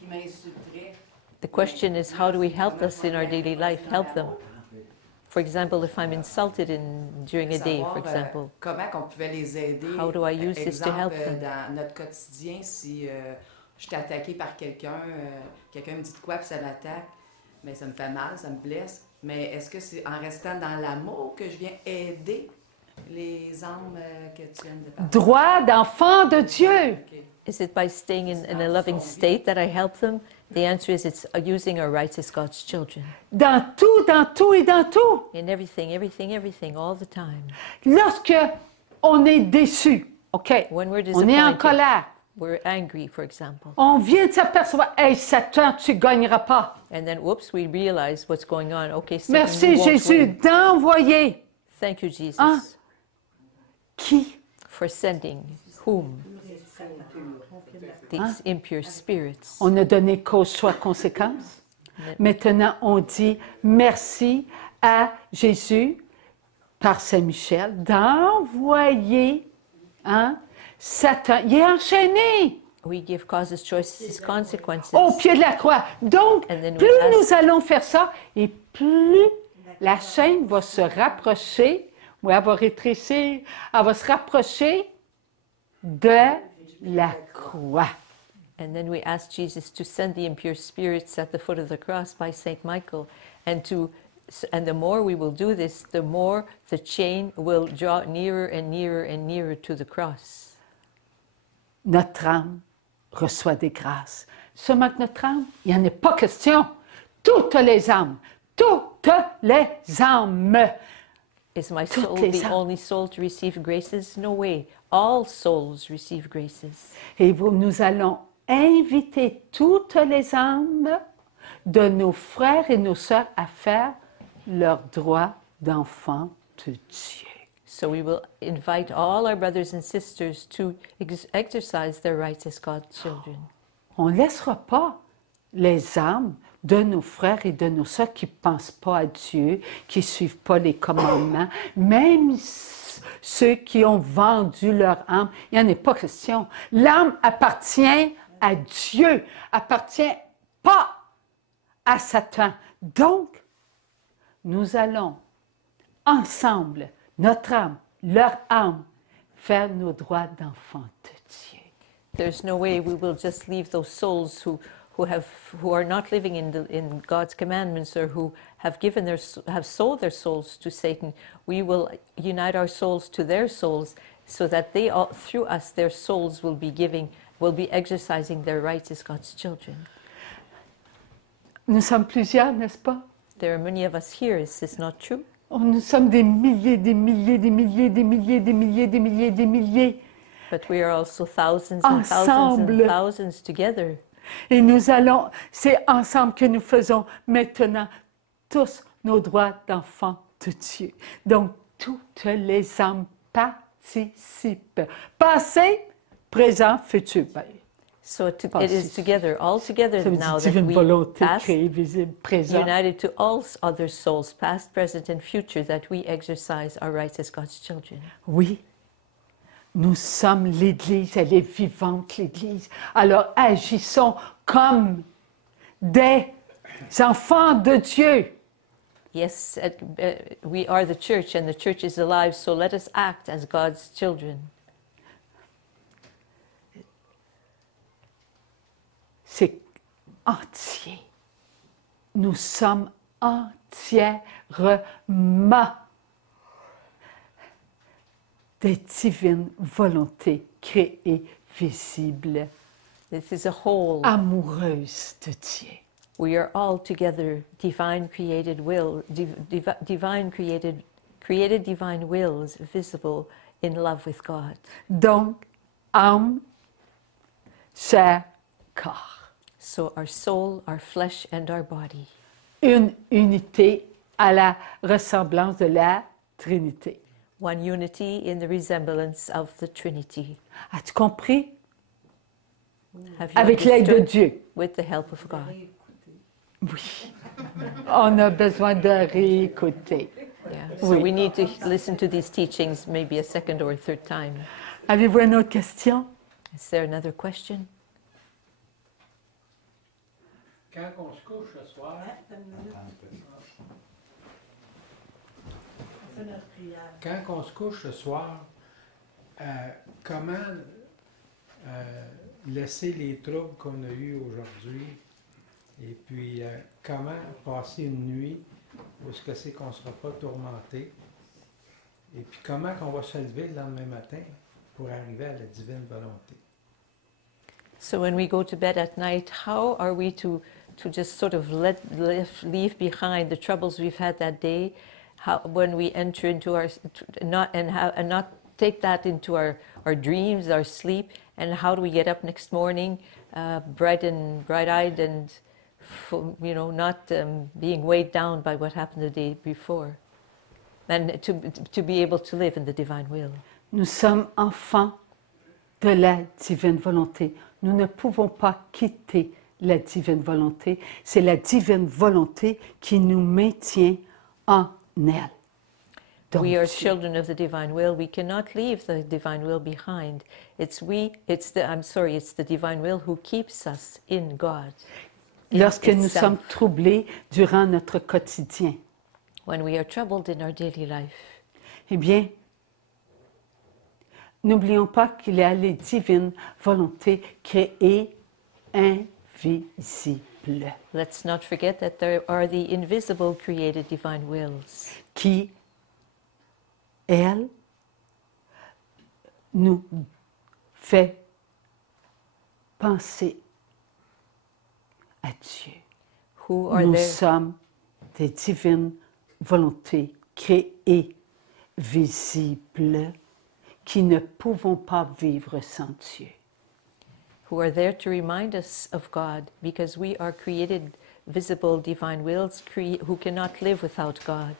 qui m'insulterait? The question is, how do we help us in our daily life? Help them. For example, if I'm insulted during a day, for example, Comment qu'on pouvait les aider? How do I use this to help them? Dans notre quotidien, si je suis attaquée par quelqu'un, quelqu'un me dit de quoi puis ça m'attaque, mais ça me fait mal, ça me blesse. Mais est-ce que c'est en restant dans l'amour que je viens aider les âmes que tu viens de parler? droit d'enfant de Dieu. OK. is it by staying in a loving state that I help them? The answer is it's using our rights as God's children. Dans tout et dans tout. In everything, all the time. Lorsque on est déçu, OK, When we're on est en disappointed, colère, we're angry, for example. on vient de s'apercevoir, hey, Satan, tu ne gagneras pas. And then, whoops, we realize what's going on. Okay, Satan, Merci you won't Jésus win. d'envoyer Thank you, Jesus, Ah. qui? for sending whom? These impure spirits. On a donné cause soit conséquence. Maintenant, on dit merci à Jésus par Saint-Michel d'envoyer Satan. Il est enchaîné We give causes, choices, consequences. au pied de la croix. Donc, And then we plus ask- nous allons faire ça, et plus la chaîne va se rapprocher, ou elle va rétrécir, elle va se rapprocher de la croix. And then we ask Jesus to send the impure spirits at the foot of the cross by Saint Michael, and the more we will do this, the more the chain will draw nearer and nearer and nearer to the cross. Notre âme reçoit des grâces. Seulement que notre âme, il n'y en a pas question. Toutes les âmes Is my Toutes soul les the âmes. only soul to receive graces? No way. All souls receive graces. Et nous allons inviter toutes les âmes de nos frères et nos sœurs à faire leur droit d'enfant de Dieu. So we will invite all our brothers and sisters to exercise their rights as God's children. On ne laissera pas les âmes de nos frères et de nos sœurs qui ne pensent pas à Dieu, qui ne suivent pas les commandements, même ceux qui ont vendu leur âme. Il n'y en a pas question. L'âme appartient à Dieu, appartient pas à Satan. Donc, nous allons ensemble, notre âme, leur âme, faire nos droits d'enfants de Dieu. There's no way we will just leave those souls who are not living in God's commandments or who have sold their souls to Satan. We will unite our souls to their souls so that they all, through us, their souls will be exercising their rights as God's children. Nous sommes plusieurs, n'est-ce pas? There are many of us here. Is this not true? Oh, nous sommes des milliers, des milliers, des milliers, des milliers, des milliers, des milliers, des milliers. But we are also thousands and thousands Ensemble. and thousands together. Et c'est ensemble que nous faisons maintenant tous nos droits d'enfants de Dieu. Donc, toutes les âmes participent. Passé, présent, futur. Ben, So it is together, all together ça veut now dire that divine we volonté pass, créée, visible, présent. united to all other souls, past, present, and future, that we exercise our rights as God's children. Oui, nous sommes l'Église, elle est vivante, l'Église. Alors agissons comme des enfants de Dieu. Yes, we are the church, and the church is alive, so let us act as God's children. C'est entier. Nous sommes entièrement des divines volontés créées, visibles, This is a whole. amoureuses de Dieu. We are all together divine created will, divine created divine wills visible in love with God. Donc, âme, chair, corps. So our soul, our flesh, and our body. Une unité à la ressemblance de la Trinité. One unity in the resemblance of the Trinity. As-tu compris? Have you Avec l'aide de understood? Dieu. With the help of God. Oui. On a besoin de réécouter. Yeah. So Oui. we need to listen to these teachings maybe a second or a third time. Avez-vous une autre question? Is there another question? Quand on se couche le soir, On fait notre prière. quand on se couche le soir, comment laisser les troubles qu'on a eus aujourd'hui et puis comment passer une nuit où est-ce que c'est qu'on ne sera pas tourmenté et puis comment qu'on va se lever le lendemain matin pour arriver à la divine volonté. So when we go to bed at night, how are we to just sort of leave behind the troubles we've had that day? How, when we enter into our not take that into our dreams, our sleep, and how do we get up next morning, bright-eyed, and not being weighed down by what happened the day before, and to be able to live in the divine will. Nous sommes enfants de la divine volonté. Nous ne pouvons pas quitter la divine volonté. C'est la divine volonté qui nous maintient en elle. Donc, We are children of the divine will. We cannot leave the divine will behind. It's the divine will who keeps us in God. lorsque nous itself. sommes troublés durant notre quotidien, When we are troubled in our daily life, eh bien, n'oublions pas qu'il y a les divines volontés créées invisibles let's not forget that there are the invisible created divine wills qui, elles, nous fait penser à Dieu. who are Nous there. sommes des divines volontés créées visibles qui ne pouvons pas vivre sans Dieu. who are there to remind us of God, because we are created, visible, divine wills who cannot live without God.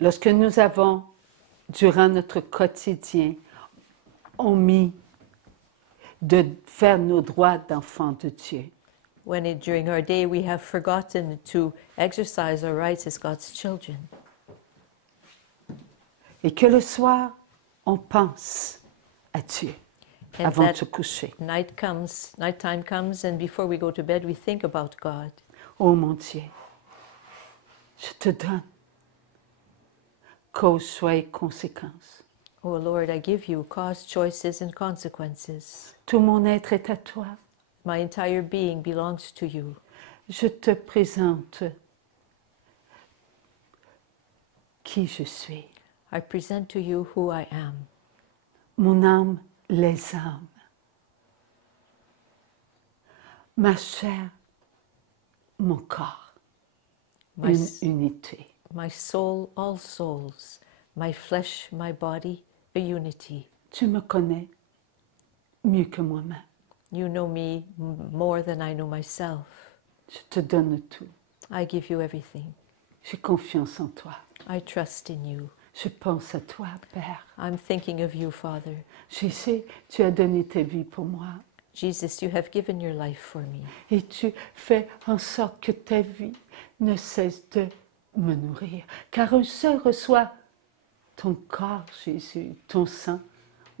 Lorsque nous avons, durant notre quotidien, omis de faire nos droits d'enfants de Dieu, When during our day we have forgotten to exercise our rights as God's children, et que le soir, on pense à Dieu and avant de that se coucher. nighttime comes, and before we go to bed, we think about God. Oh mon Dieu, je te donne cause, choix et conséquences. Oh Lord, I give you cause, choices, and consequences. Tout mon être est à toi. My entire being belongs to you. Je te présente qui je suis. I present to you who I am. Mon âme, les âmes. Ma chair, mon corps. My, Une s- unité. my soul, all souls. My flesh, my body, a unity. Tu me connais mieux que moi-même. You know me more than I know myself. Je te donne tout. I give you everything. J'ai confiance en toi. I trust in you. Je pense à toi, Père. I'm thinking of you, Father. Jésus, tu as donné ta vie pour moi. Jesus, you have given your life for me. Et tu fais en sorte que ta vie ne cesse de me nourrir. Car un seul reçoit ton corps, Jésus, ton sang,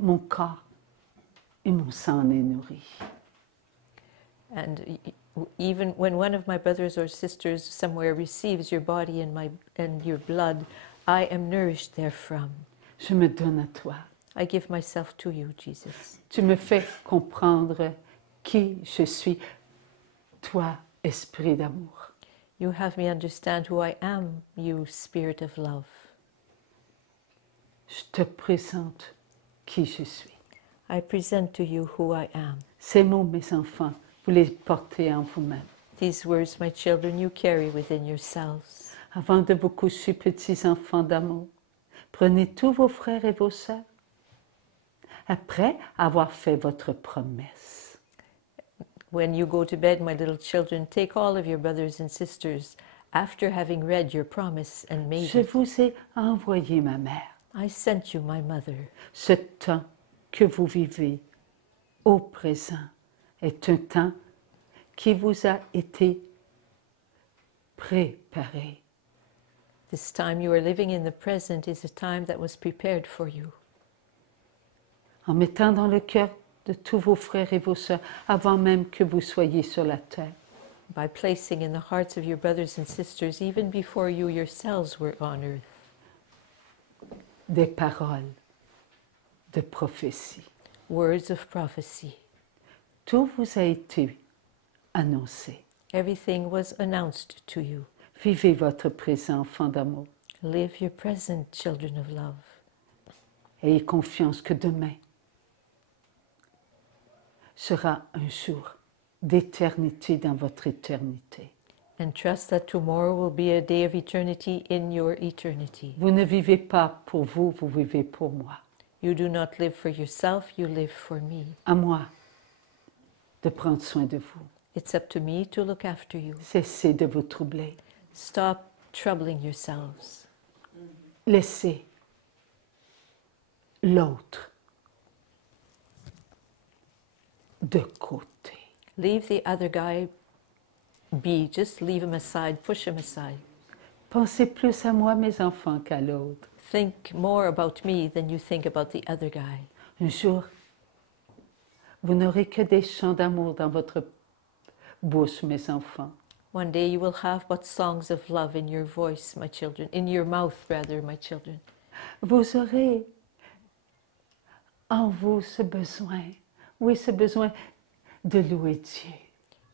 mon corps, et mon sang en est nourri. And even when one of my brothers or sisters somewhere receives your body and your blood, I am nourished therefrom. Je me donne à toi. I give myself to you, Jesus. Tu me fais comprendre qui je suis, toi, esprit d'amour. You have me understand who I am, you Spirit of love. Je te présente qui je suis. I present to you who I am. Ces mots, mes enfants, vous les portez en vous-même. These words, my children, you carry within yourselves. Avant de vous coucher, petits enfants d'amour, prenez tous vos frères et vos sœurs. Après avoir fait votre promesse, When you go to bed, my little children, take all of your brothers and sisters after having read your promise and made je it. vous ai envoyé ma mère. I sent you my mother. Ce temps que vous vivez au présent est un temps qui vous a été préparé. This time you are living in the present is a time that was prepared for you. En mettant dans le cœur de tous vos frères et vos sœurs, avant même que vous soyez sur la terre, By placing in the hearts of your brothers and sisters, even before you yourselves were on earth, des paroles de prophétie. words of prophecy. Tout vous a été annoncé. Everything was announced to you. Vivez votre présent, enfant d'amour. Live your present, children of love. Ayez confiance que demain sera un jour d'éternité dans votre éternité. And trust that tomorrow will be a day of eternity in your eternity. Vous ne vivez pas pour vous, vous vivez pour moi. You do not live for yourself, you live for me. À moi de prendre soin de vous. It's up to me to look after you. Cessez de vous troubler. Stop troubling yourselves. Laissez l'autre de côté. Leave the other guy be. Just leave him aside, push him aside. Pensez plus à moi, mes enfants, qu'à l'autre. Think more about me than you think about the other guy. Un jour, vous n'aurez que des chants d'amour dans votre bouche, mes enfants. One day you will have but songs of love in your voice, my children, in your mouth, rather, my children. Vous aurez en vous ce besoin, oui, ce besoin de louer Dieu,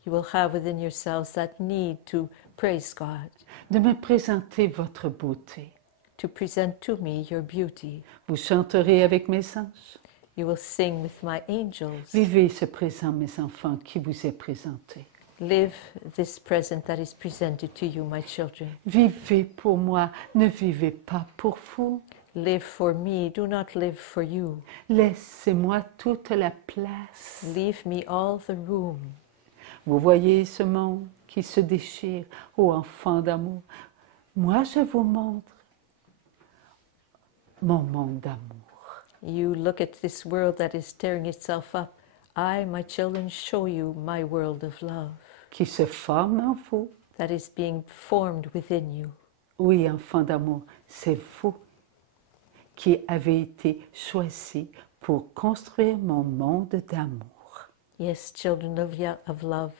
You will have within yourselves that need to praise God, de me présenter votre beauté. to present to me your beauty. Vous chanterez avec mes anges. You will sing with my angels. Vivez ce présent, mes enfants, qui vous est présenté. Live this present that is presented to you, my children. Vivez pour moi, ne vivez pas pour vous. Live for me, do not live for you. Laissez-moi toute la place. Leave me all the room. Vous voyez ce monde qui se déchire, ô enfants d'amour. Moi, je vous montre mon monde d'amour. You look at this world that is tearing itself up. I, my children, show you my world of love Qui se forme en vous. that is being formed within you. Oui, enfants d'amour, c'est vous qui avez été choisis pour construire mon monde d'amour. Yes, children of love,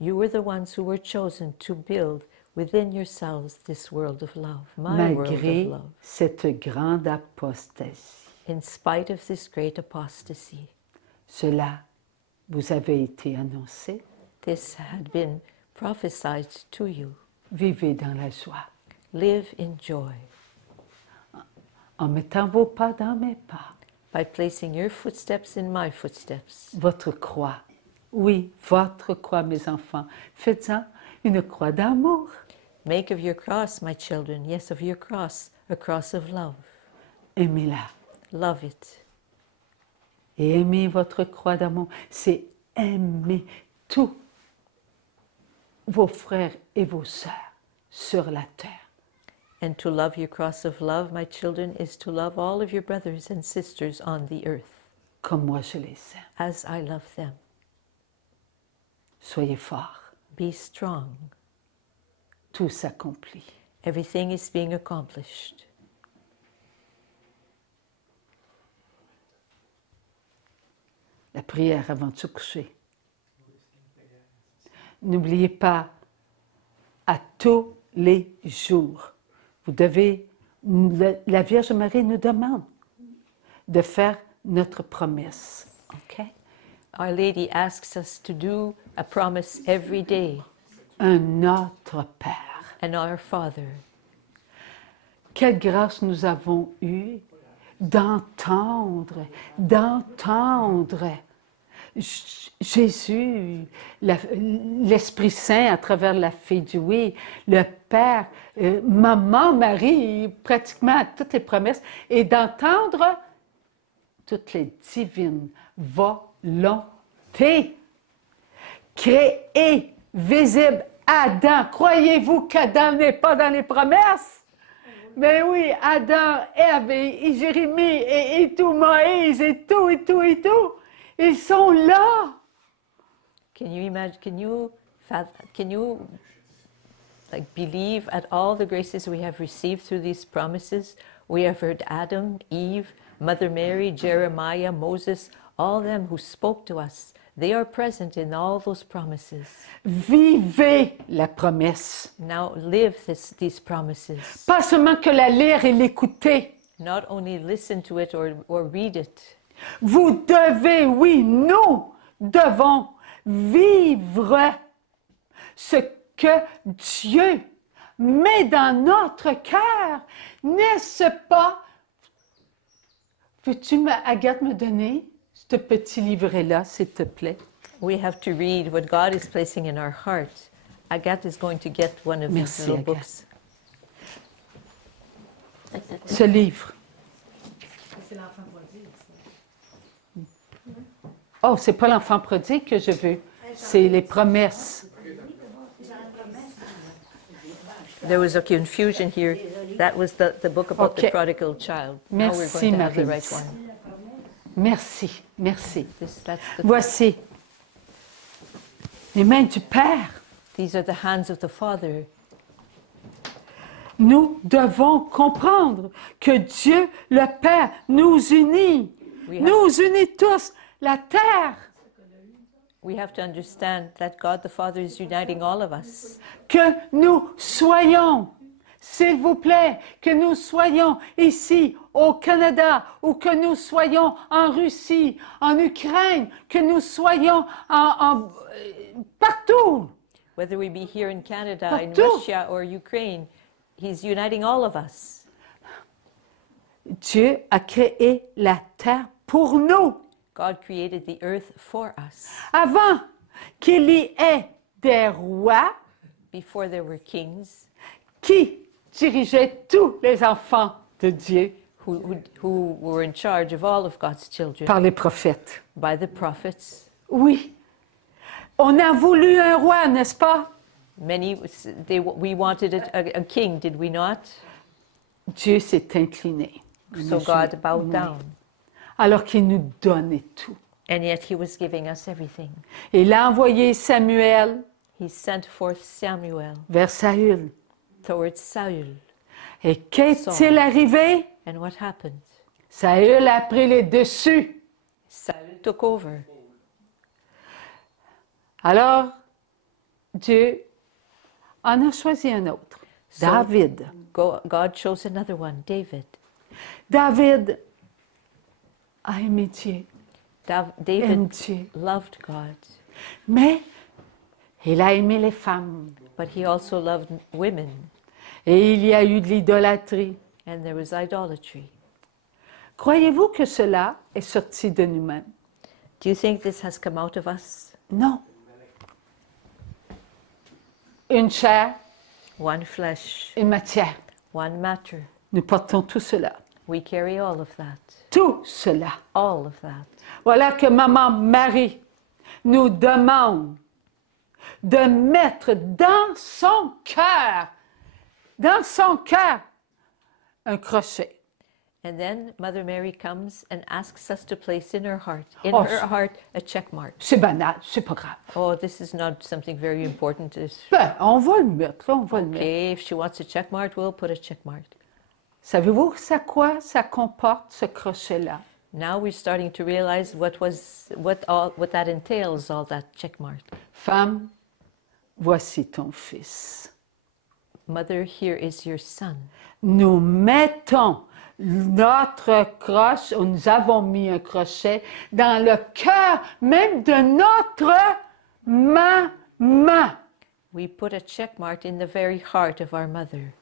you were the ones who were chosen to build within yourselves this world of love, my world of Malgré love, cette grande apostasie. in spite of this great apostasy. Cela vous avait été annoncé. This had been prophesied to you. Vivez dans la joie, Live in joy en mettant vos pas dans mes pas. by placing your footsteps in my footsteps. Votre croix, oui, votre croix, mes enfants. Faites-en une croix d'amour. Make of your cross, my children, yes, of your cross, a cross of love. Aimez-la. Love it. Et aimer votre croix d'amour, c'est aimer tous vos frères et vos sœurs sur la terre. And to love your cross of love, my children, is to love all of your brothers and sisters on the earth, Comme moi je les aime. as I love them. Soyez forts. Be strong. Tout s'accomplit. Everything is being accomplished. La prière avant de se coucher. N'oubliez pas, à tous les jours, vous devez, la Vierge Marie nous demande de faire notre promesse. OK? Our Lady asks us to do a promise every day. Un Notre Père. And our Father, Quelle grâce nous avons eue d'entendre Jésus, l'Esprit Saint à travers la Fille du Oui, le Père, Maman Marie, pratiquement à toutes les promesses, et d'entendre toutes les divines volontés créées, visibles. Adam, croyez-vous qu'Adam n'est pas dans les promesses? Mais oui, Adam, Ève et Jérémie et tout, Moïse et tout. Ils sont là. can you imagine, can you like believe at all the graces we have received through these promises? We have heard Adam, Eve, Mother Mary, Jeremiah, Moses, all them who spoke to us. They are present in all those promises. Vivez la promesse. Now live these promises. Pas seulement que la lire et l'écouter. Not only listen to it or read it. Vous devez, oui, nous devons vivre ce que Dieu met dans notre cœur. N'est-ce pas? Veux-tu, Agathe, me donner ce petit livret-là, s'il te plaît? We have to read what God is placing in our heart. Agathe is going to get one of Merci, these little Agathe. books. Ce livre. C'est l'enfant prodigue, ça. Oh, c'est pas l'enfant prodigue que je veux. C'est les promesses. There was a confusion here. That was the book about the Okay. prodigal child. Now we're Merci, going to have the Marie. right one. Merci, merci. That's the, Voici les mains du Père. these are the hands of the Father. Nous devons comprendre que Dieu, le Père, nous unit. Oui. Nous unit tous. La terre. We have to understand that God the Father is uniting all of us. Que nous soyons, s'il vous plaît, que nous soyons ici au Canada ou que nous soyons en Russie, en Ukraine, que nous soyons partout. Whether we be here in Canada, in Partout. Russia, or Ukraine, He's uniting all of us. Dieu a créé la terre pour nous. God created the earth for us. Avant qu'il y ait des rois Before there were kings qui dirigeaient tous les enfants de Dieu. who were in charge of all of God's children par les prophètes. by the prophets. Oui. On a voulu un roi, n'est-ce pas? We wanted a king, did we not? Dieu s'est incliné. So God bowed down. Alors qu'il nous donnait tout. And yet he was giving us everything. Et il a envoyé Samuel He sent forth Samuel vers Saül. towards Saul. Et qu'est-il arrivé? And what happened? Saül a pris les dessus. Saul took over. Alors, Dieu en a choisi un autre, So- David. God chose another one, David. David a aimé Dieu, aime David Dieu. loved God, Mais il a aimé les femmes. but he also loved women, Et il y a eu de l'idolâtrie. and there was idolatry. Croyez-vous que cela est sorti de nous-mêmes? Do you think this has come out of us? Non. Une chair, One flesh, une matière. one matter. Nous portons tout cela. We carry all of that. Tout cela. All of that. Voilà que Maman Marie nous demande de mettre dans son cœur, un crochet. And then Mother Mary comes and asks us to place in her heart, a check mark. C'est banal, c'est pas grave. Oh, this is not something very important. Ben, on va le mettre, là, on va le mettre. Okay, if she wants a check mark, we'll put a check mark. Savez-vous à quoi ça comporte, ce crochet-là? Now we're starting to realize what that entails, all that check mark. Femme, voici ton fils. Mother, here is your son. Nous mettons notre crochet, ou nous avons mis un crochet dans le cœur même de notre maman. We put a check mark in the very heart of our mother.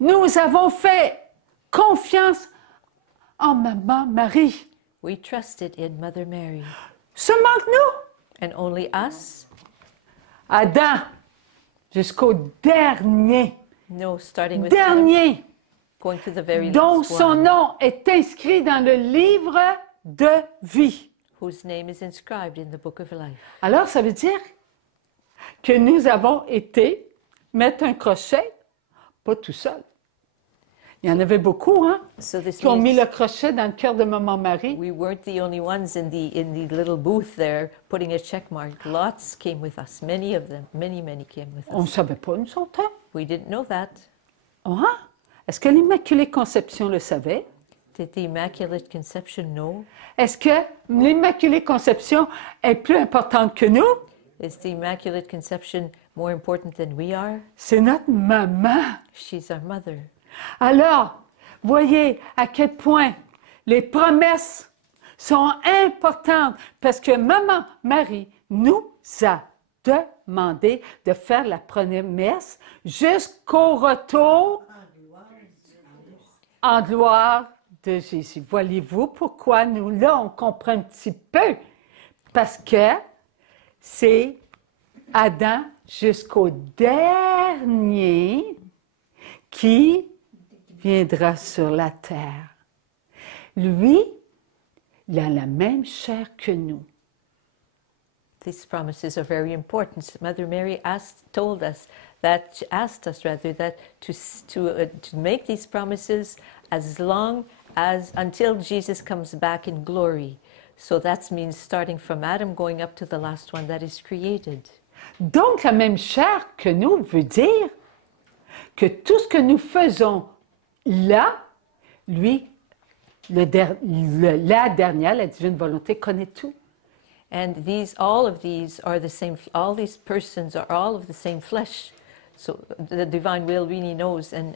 Nous avons fait confiance en Maman Marie. We trusted in Mother Mary. Seulement nous, And only us? Adam, jusqu'au dernier, No, starting with Adam, dernier, going to the very dont last son one, nom est inscrit dans le livre de vie. whose name is inscribed in the book of life. Alors, ça veut dire que nous avons été mettre un crochet, pas tout seul. Il y en avait beaucoup, hein, So this qui ont mis means le crochet dans le cœur de Maman Marie. we weren't the only ones in the little booth there putting a check mark. Lots came with us. Many of them, many came with On ne us. savait pas, nous autres. Hein? We didn't know that. Ah, est-ce que l'Immaculée Conception le savait? Did the Immaculate Conception know? Est-ce que l'Immaculée Conception est plus importante que nous? Is the Immaculate Conception more important than we are? C'est notre maman. She's our mother. Alors, voyez à quel point les promesses sont importantes parce que Maman Marie nous a demandé de faire la promesse jusqu'au retour en gloire de Jésus. Voyez-vous pourquoi nous, là, on comprend un petit peu? Parce que c'est Adam jusqu'au dernier qui viendra sur la terre. Lui, il a la même chair que nous. These promises are very important. Mother Mary told us that, asked us rather, that to make these promises as long as until Jesus comes back in glory. So that means starting from Adam going up to the last one that is created. Donc, la même chair que nous veut dire que tout ce que nous faisons là, lui, la dernière, la divine volonté, connaît tout. And all of these are the same. All these persons are all of the same flesh. So the divine will really knows and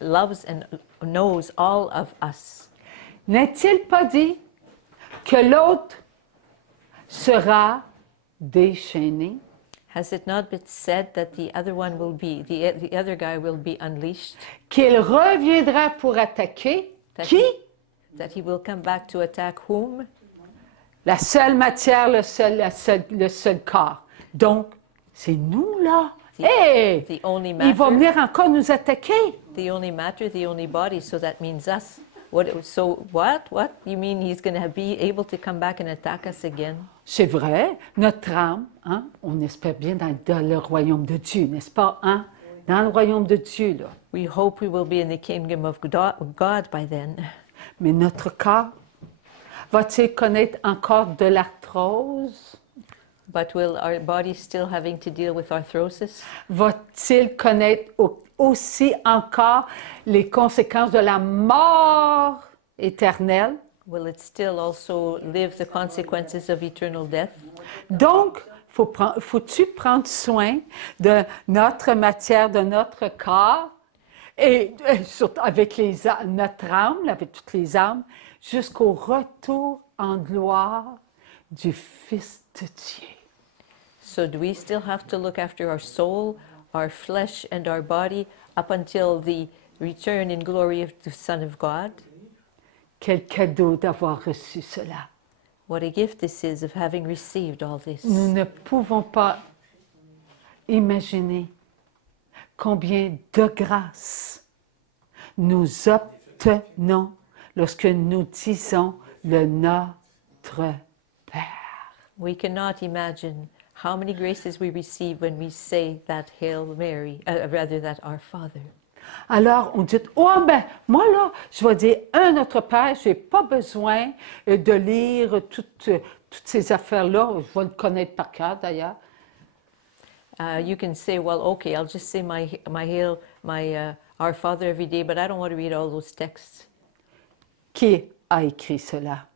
loves and knows all of us. N'est-il pas dit que l'autre sera déchaîné? Has it not been said that the other one will be the other guy will be unleashed? Qu'il reviendra pour attaquer qui? That he will come back to attack whom? La seule matière, le seul corps. Donc, c'est nous, là. Hey! The only Il va matter, venir encore nous attaquer. the only matter, the only body. So that means us. So what? What? You mean he's going to be able to come back and attack us again? C'est vrai, notre âme, hein, on espère bien dans le royaume de Dieu, n'est-ce pas? Hein? Dans le royaume de Dieu, là. We hope we will be in the kingdom of God by then. Mais notre corps, va-t-il connaître encore de l'arthrose? But will our body still having to deal with arthrosis? Va-t-il connaître aussi encore les conséquences de la mort éternelle? Will it still also live the consequences of eternal death? Donc, faut-tu prendre soin de notre matière, de notre corps, et surtout avec notre âme, avec toutes les âmes, jusqu'au retour en gloire du Fils de Dieu. So do we still have to look after our soul, our flesh, and our body up until the return in glory of the Son of God? Quel cadeau d'avoir reçu cela. What a gift this is of having received all this. Nous ne pouvons pas imaginer combien de grâce nous obtenons lorsque nous disons le Notre Père. We cannot imagine how many graces we receive when we say that Hail Mary, rather that Our Father. Alors, on dit, oh ben, moi là, je vais dire un Notre Père, je n'ai pas besoin de lire toutes ces affaires-là, je vais le connaître par cœur d'ailleurs. You can say, well, okay, I'll just say my Our Father every day, but I don't want to read all those texts. Qui a écrit cela?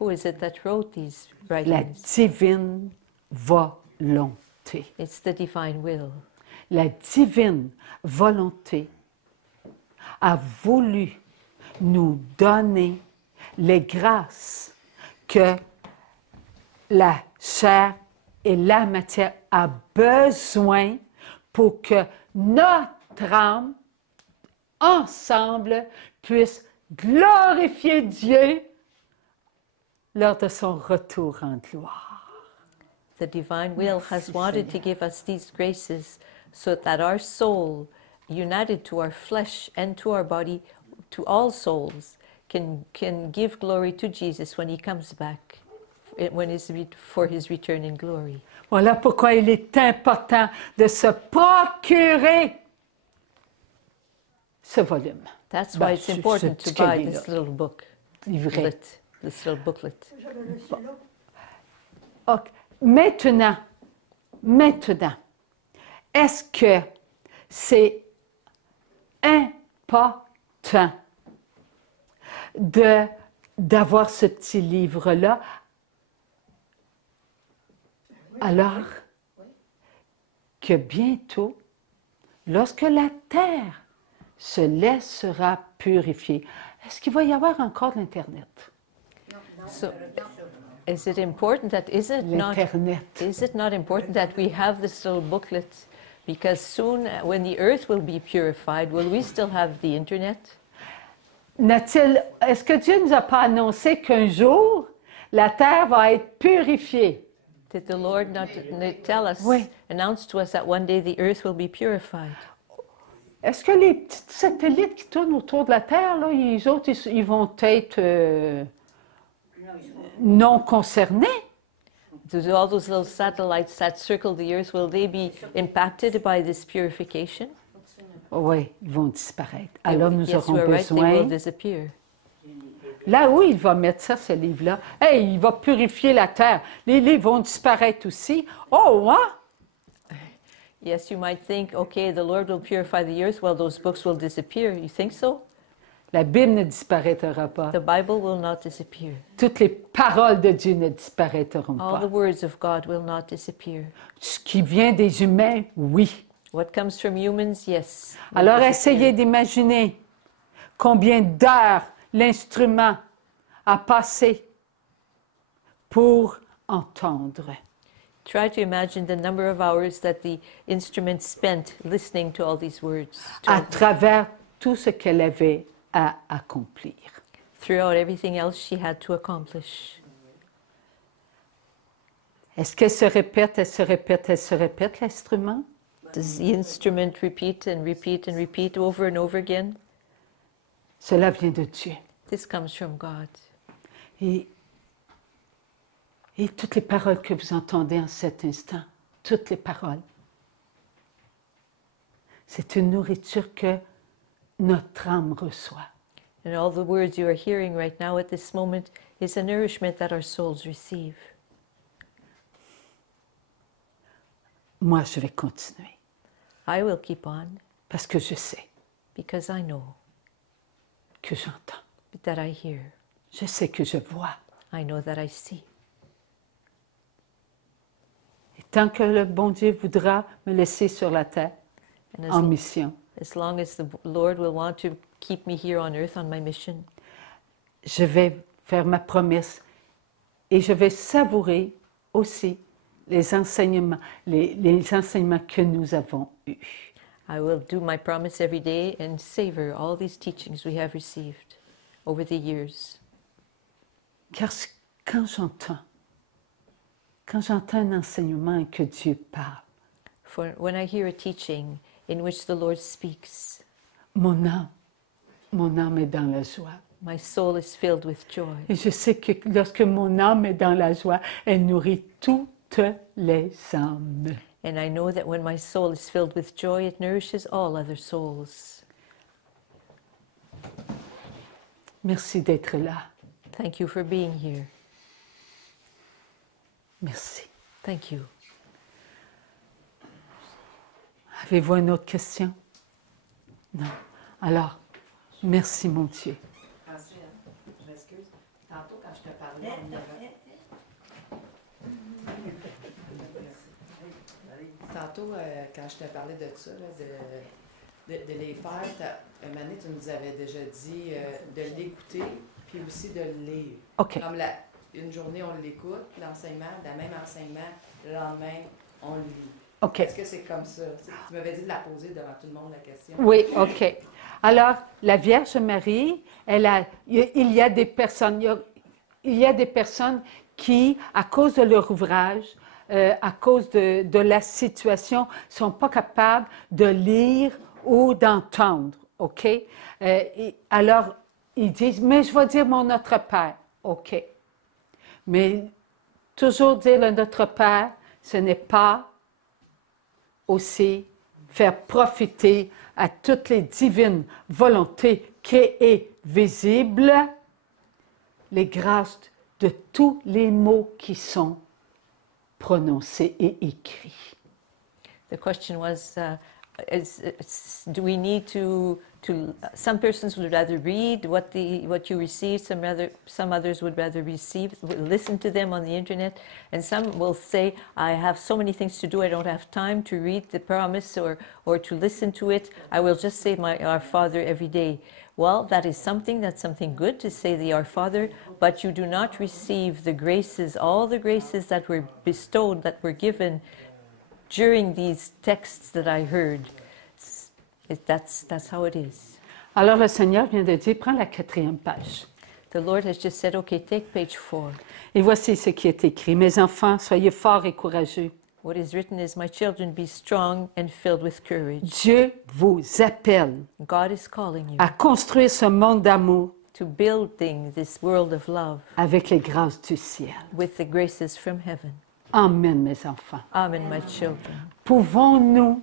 Who is it that wrote these La writings? divine volonté. It's the divine will. La divine volonté a voulu nous donner les grâces que la chair et la matière a besoin pour que notre âme, ensemble, puisse glorifier Dieu lors de son retour en gloire. The divine will has wanted to give us these graces so that our soul, united to our flesh and to our body, to all souls, can give glory to Jesus when he comes back, for his return in glory. Voilà pourquoi il est important de se procurer ce volume. That's why it's important to buy this little book, Livret. this little booklet. Ok. Maintenant, est-ce que c'est important d'avoir ce petit livre-là alors que bientôt, lorsque la terre se laissera purifier, est-ce qu'il va y avoir encore l'Internet? So, is it important that is it not important that we have this little booklet? Because soon, when the earth will be purified, will we still have the internet? Est-ce que Dieu ne nous a pas annoncé qu'un jour, la terre va être purifiée? Did the Lord not tell us, Oui. announce to us that one day the earth will be purified? Est-ce que les petits satellites qui tournent autour de la Terre, là, les autres, ils vont être non concernés? Do all those little satellites that circle the earth, will they be impacted by this purification? Oui, ils vont disparaître. Alors nous Yes, aurons we're right, they will besoin. disappear. Là où il va mettre ça, ce livre-là, hey, il va purifier la terre. Les livres vont disparaître aussi. Oh, hein? Yes, you might think, okay, the Lord will purify the earth, well, those books will disappear. You think so? La Bible ne disparaîtra pas. The Bible will not disappear. Toutes les paroles de Dieu ne disparaîtront All the pas. words of God will not disappear. Ce qui vient des humains, oui. What comes from humans, yes. will Alors disappear. essayez d'imaginer combien d'heures l'instrument a passé pour entendre. Try to imagine the number of hours that the instrument spent listening to all these words, À travers tout ce qu'elle avait à accomplir. throughout everything else she had to accomplish. Est-ce qu'elle se répète, l'instrument? Does the instrument repeat and repeat and repeat over and over again? Cela vient de Dieu. This comes from God. Et toutes les paroles que vous entendez en cet instant, toutes les paroles, c'est une nourriture que notre âme reçoit. And all the words you are hearing right now at this moment is a nourishment that our souls receive. Moi, je vais continuer I will keep on parce que je sais because I know que j'entends. that I hear. Je sais que je vois. I know that I see. Et tant que le bon Dieu voudra me laisser sur la terre And en mission, as long as the Lord will want to keep me here on earth on my mission, je vais faire ma promesse et je vais savourer aussi les enseignements que nous avons eus. I will do my promise every day and savor all these teachings we have received over the years. Car quand j'entends un enseignement et que Dieu parle, For when I hear a teaching in which the Lord speaks, mon âme est dans la joie. my soul is filled with joy. Et je sais que lorsque mon âme est dans la joie, elle nourrit toutes les âmes. And I know that when my soul is filled with joy, it nourishes all other souls. Merci d'être là. Thank you for being here. Merci. Thank you. Avez-vous une autre question? Non. Alors, merci mon Dieu. Je m'excuse. Tantôt, quand je te parlais, quand je te parlais de ça, là, de les faire, un moment donné, tu nous avais déjà dit de l'écouter, puis aussi de le lire. OK. Comme une journée, on l'écoute, l'enseignement, le même enseignement, le lendemain, on le lit. OK. Est-ce que c'est comme ça? Tu m'avais dit de la poser devant tout le monde, la question. Oui, OK. Alors, la Vierge Marie, il y a des personnes, il y a des personnes qui, à cause de leur ouvrage, à cause de la situation, ne sont pas capables de lire ou d'entendre, OK? Alors, ils disent, mais je vais dire mon Notre Père, OK. Mais toujours dire le Notre Père, ce n'est pas aussi faire profiter à toutes les divines volontés créées, visibles, les grâces de tous les mots qui sont prononcés et écrits. The question was, do we need to some persons would rather read what you receive, some others would rather listen to them on the internet, and some will say, I have so many things to do, I don't have time to read the promise or to listen to it, I will just say Our Father every day. Well, that's something good to say the Our Father, but you do not receive the graces, all the graces that were bestowed, that were given during these texts that I heard. That's how it is. Alors le Seigneur vient de dire, prends la 4e page. The Lord has just said, okay, take page 4. Et voici ce qui est écrit. Mes enfants, soyez forts et courageux. What is written is, my children, be strong and filled with courage. Dieu vous appelle God is calling you à construire ce monde d'amour to building this world of love avec les grâces du ciel. with the graces from heaven. Amen, mes enfants. Amen, my children. Pouvons-nous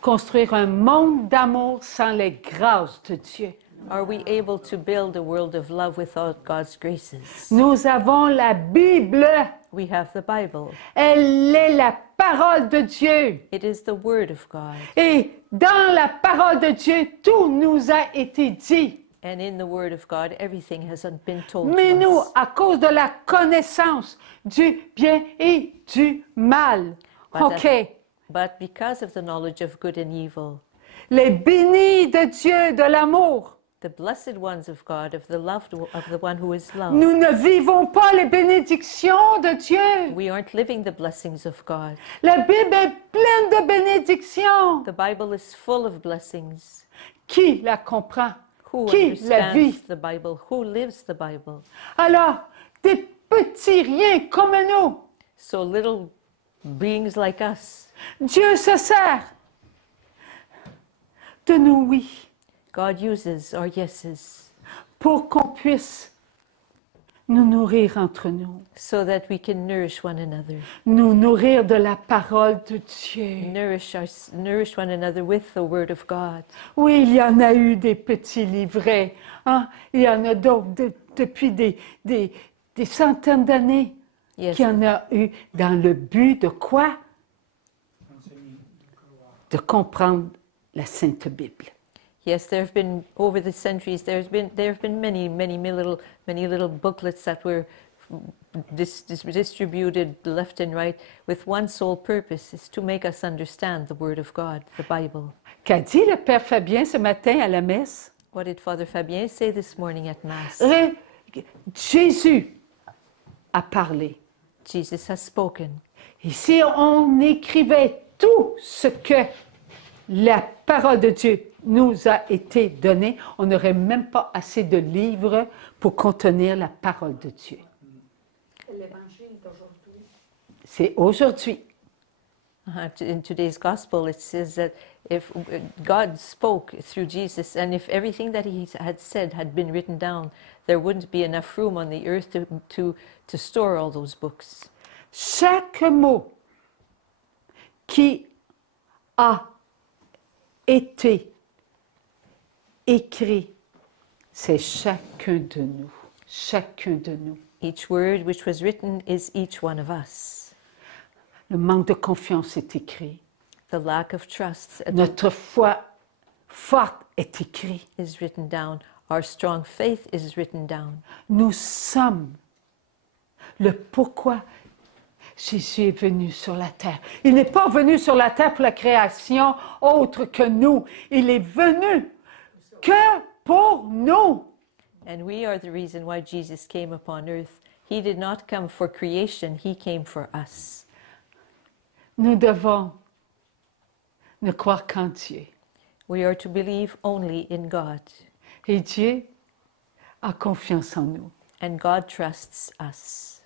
construire un monde d'amour sans les grâces de Dieu? Are we able to build a world of love without God's graces? Nous avons la Bible. We have the Bible. Elle est la parole de Dieu. It is the Word of God. Et dans la parole de Dieu, tout nous a été dit. And in the Word of God, everything has been told Mais to nous, us. à cause de la connaissance du bien et du mal, OK, But because of the knowledge of good and evil, les bénis de Dieu, de l'amour, the blessed ones of God, of the loved of the one who is loved, nous ne vivons pas les bénédictions de Dieu. we aren't living the blessings of God. La Bible est pleine de bénédictions. The Bible is full of blessings. Qui la comprend? Who Qui la vit? understands the Bible? Who lives the Bible? Alors, des petits riens comme nous, So little beings like us, Dieu se sert de nos oui God uses our yeses pour qu'on puisse nous nourrir entre nous, so that we can nourish one another. nous nourrir de la parole de Dieu. Nourish one another with the Word of God. Oui, il y en a eu des petits livrets, hein? Il y en a d'autres depuis des centaines d'années. Yes, Qu'il y en a eu dans le but de quoi? De comprendre la Sainte Bible. yes, there have been over the centuries. There have been many little booklets that were distributed left and right with one sole purpose: is to make us understand the Word of God, the Bible. Qu'a dit le Père Fabien ce matin à la messe? What did Father Fabien say this morning at Mass? Jésus a parlé. Jesus has spoken. Et si on écrivait tout ce que la parole de Dieu nous a été donnée, on n'aurait même pas assez de livres pour contenir la parole de Dieu. L'évangile d'aujourd'hui. C'est aujourd'hui. In today's gospel, it says that if God spoke through Jesus, and if everything that he had said had been written down, there wouldn't be enough room on the earth to store all those books. Chaque mot qui a été écrit, c'est chacun de nous. Chacun de nous. Each word which was written is each one of us. Le manque de confiance est écrit. The lack of trust Notre foi forte est écrit. is written down. Our strong faith is written down. Nous sommes le pourquoi Jésus est venu sur la terre. Il n'est pas venu sur la terre pour la création autre que nous. Il est venu que pour nous. And we are the reason why Jesus came upon earth. He did not come for creation, he came for us. Nous devons ne croire qu'en Dieu. We are to believe only in God. Et Dieu a confiance en nous. And God trusts us.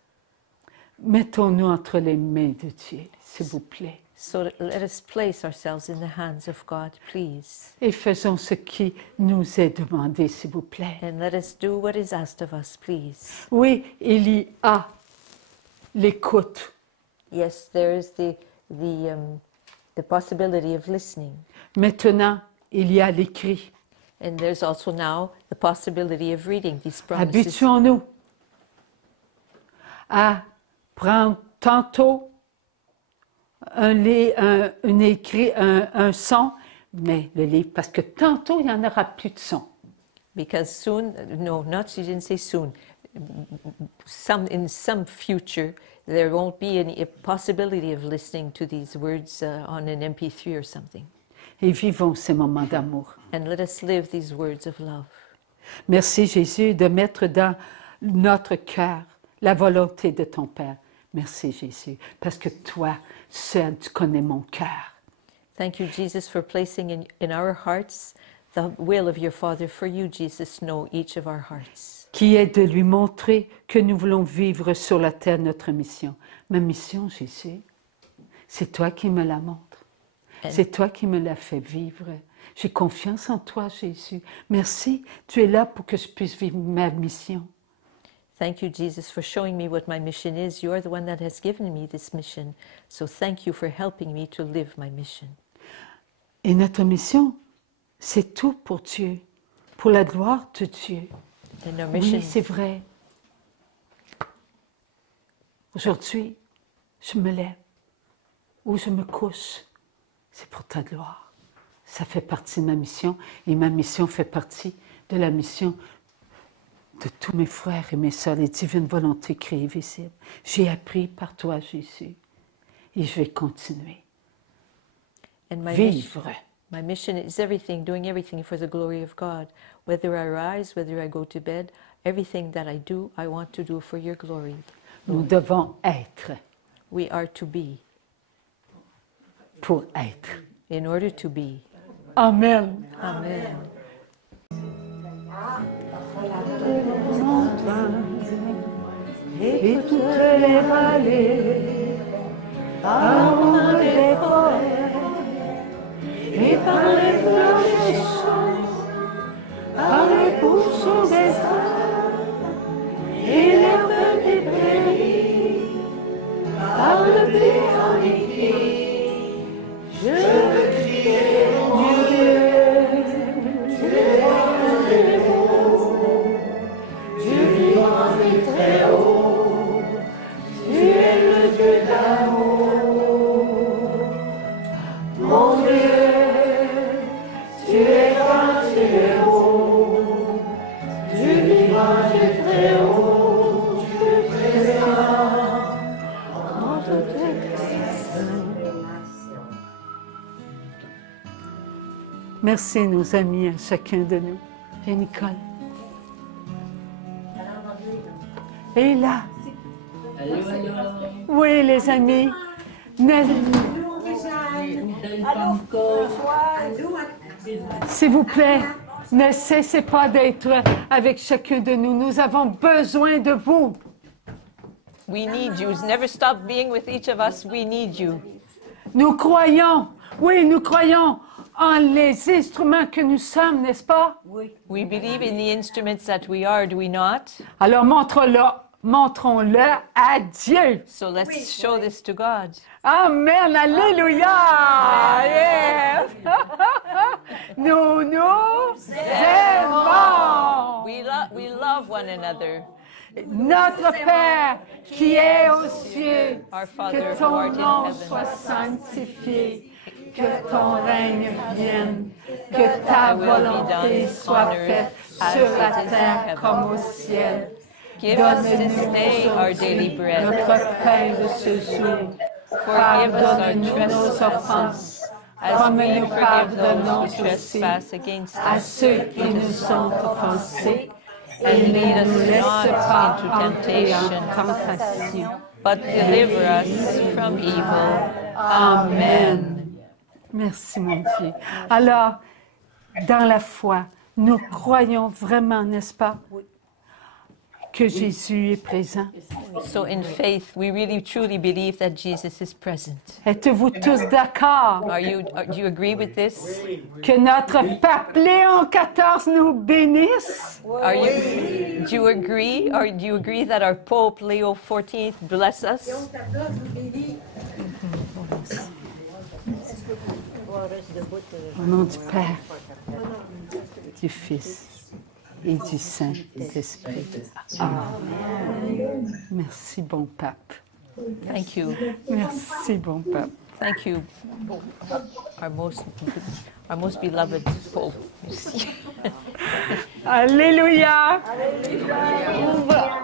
Mettons-nous entre les mains de Dieu, s'il vous plaît. So let us place ourselves in the hands of God, please. Et faisons ce qui nous est demandé, s'il vous plaît. And let us do what is asked of us, please. Oui, il y a l'écoute. Yes, there is the possibility of listening. Maintenant, il y a l'écrit. And there's also now the possibility of reading these promises. Habituons-nous à prendre tantôt un son, mais le livre, parce que tantôt, il n'y en aura plus de son. Because soon, no, not, she didn't say soon. In some future, there won't be any possibility of listening to these words on an MP3 or something. Et vivons ces moments d'amour. And let us live these words of love. Merci Jésus de mettre dans notre cœur la volonté de ton Père. Merci Jésus, parce que toi, seul, tu connais mon cœur. Thank you, Jesus, for placing in our hearts the will of your Father. For you, Jesus, know each of our hearts. Qui est de lui montrer que nous voulons vivre sur la terre notre mission. Ma mission, Jésus, c'est toi qui me la montres. C'est toi qui me l'as fait vivre. J'ai confiance en toi, Jésus. Merci, tu es là pour que je puisse vivre ma mission. Thank you, Jesus, for showing me what my mission is. You are the one that has given me this mission. So thank you for helping me to live my mission. Et notre mission, c'est tout pour Dieu, pour la gloire de Dieu. And our mission, Oui, c'est vrai. Aujourd'hui, je me lève ou je me couche. C'est pour ta gloire. Ça fait partie de ma mission et ma mission fait partie de la mission de tous mes frères et mes sœurs, les divines volontés créées visibles. J'ai appris par toi, Jésus, et je vais continuer. and Vivre. my mission is everything, doing everything for the glory of God. Whether I rise, whether I go to bed, everything that I do, I want to do for your glory. Nous devons être We are to be, pour être. in order to be. Amen. Amen. Et toutes les vallées, par les forêts, et par les fleuves des champs, par les où sont des arbres et l'herbe des prairies, par le blé en écrit, je veux crier mon Dieu, tu es très haut, Dieu vivant et très haut, tu es le Dieu d'amour, mon Dieu, tu es grand, tu es haut, Dieu vivant et très haut, tu es présent en toute création. Merci nos amis, à chacun de nous. Et Nicole. Et là. Oui, les amis. S'il vous plaît, ne cessez pas d'être avec chacun de nous. Nous avons besoin de vous. We need you. Never stop being with each of us. We need you. Nous croyons, oui, nous croyons en les instruments que nous sommes, n'est-ce pas? We believe in the instruments that we are, do we not? Alors montrons-le à Dieu. So let's show this to God. Amen, alléluia. Yeah. Nous aimons. We love one another. Notre Père qui est aux cieux, Our Father que who ton art in nom heaven. soit sanctifié, que ton règne vienne, que ta volonté soit faite sur la terre comme au ciel. Give us this day our daily bread. Notre pain de ce jour. Forgive us our Pardonne-nous nos offenses, as comme we nous forgive pardonnons those who aussi trespass against à us. ceux qui nous ont offensés. And Et lead ne us nous laisse not pas into entrer en temptation, tentation. but deliver us from evil. Amen. Merci, mon Dieu. Alors, dans la foi, nous croyons vraiment, n'est-ce pas, que Jésus est présent. So in faith, we really truly believe that Jesus is present. Êtes-vous tous d'accord Do you agree with this? que notre pape Léon XIV nous bénisse? Do you agree, or do you agree that our Pope Leo XIV bless us? Au nom du Père, du Fils et du Saint-Esprit. Amen. Merci, bon pape. Thank you. Merci, bon pape. Thank you, our most beloved Pope. Alléluia. Alléluia.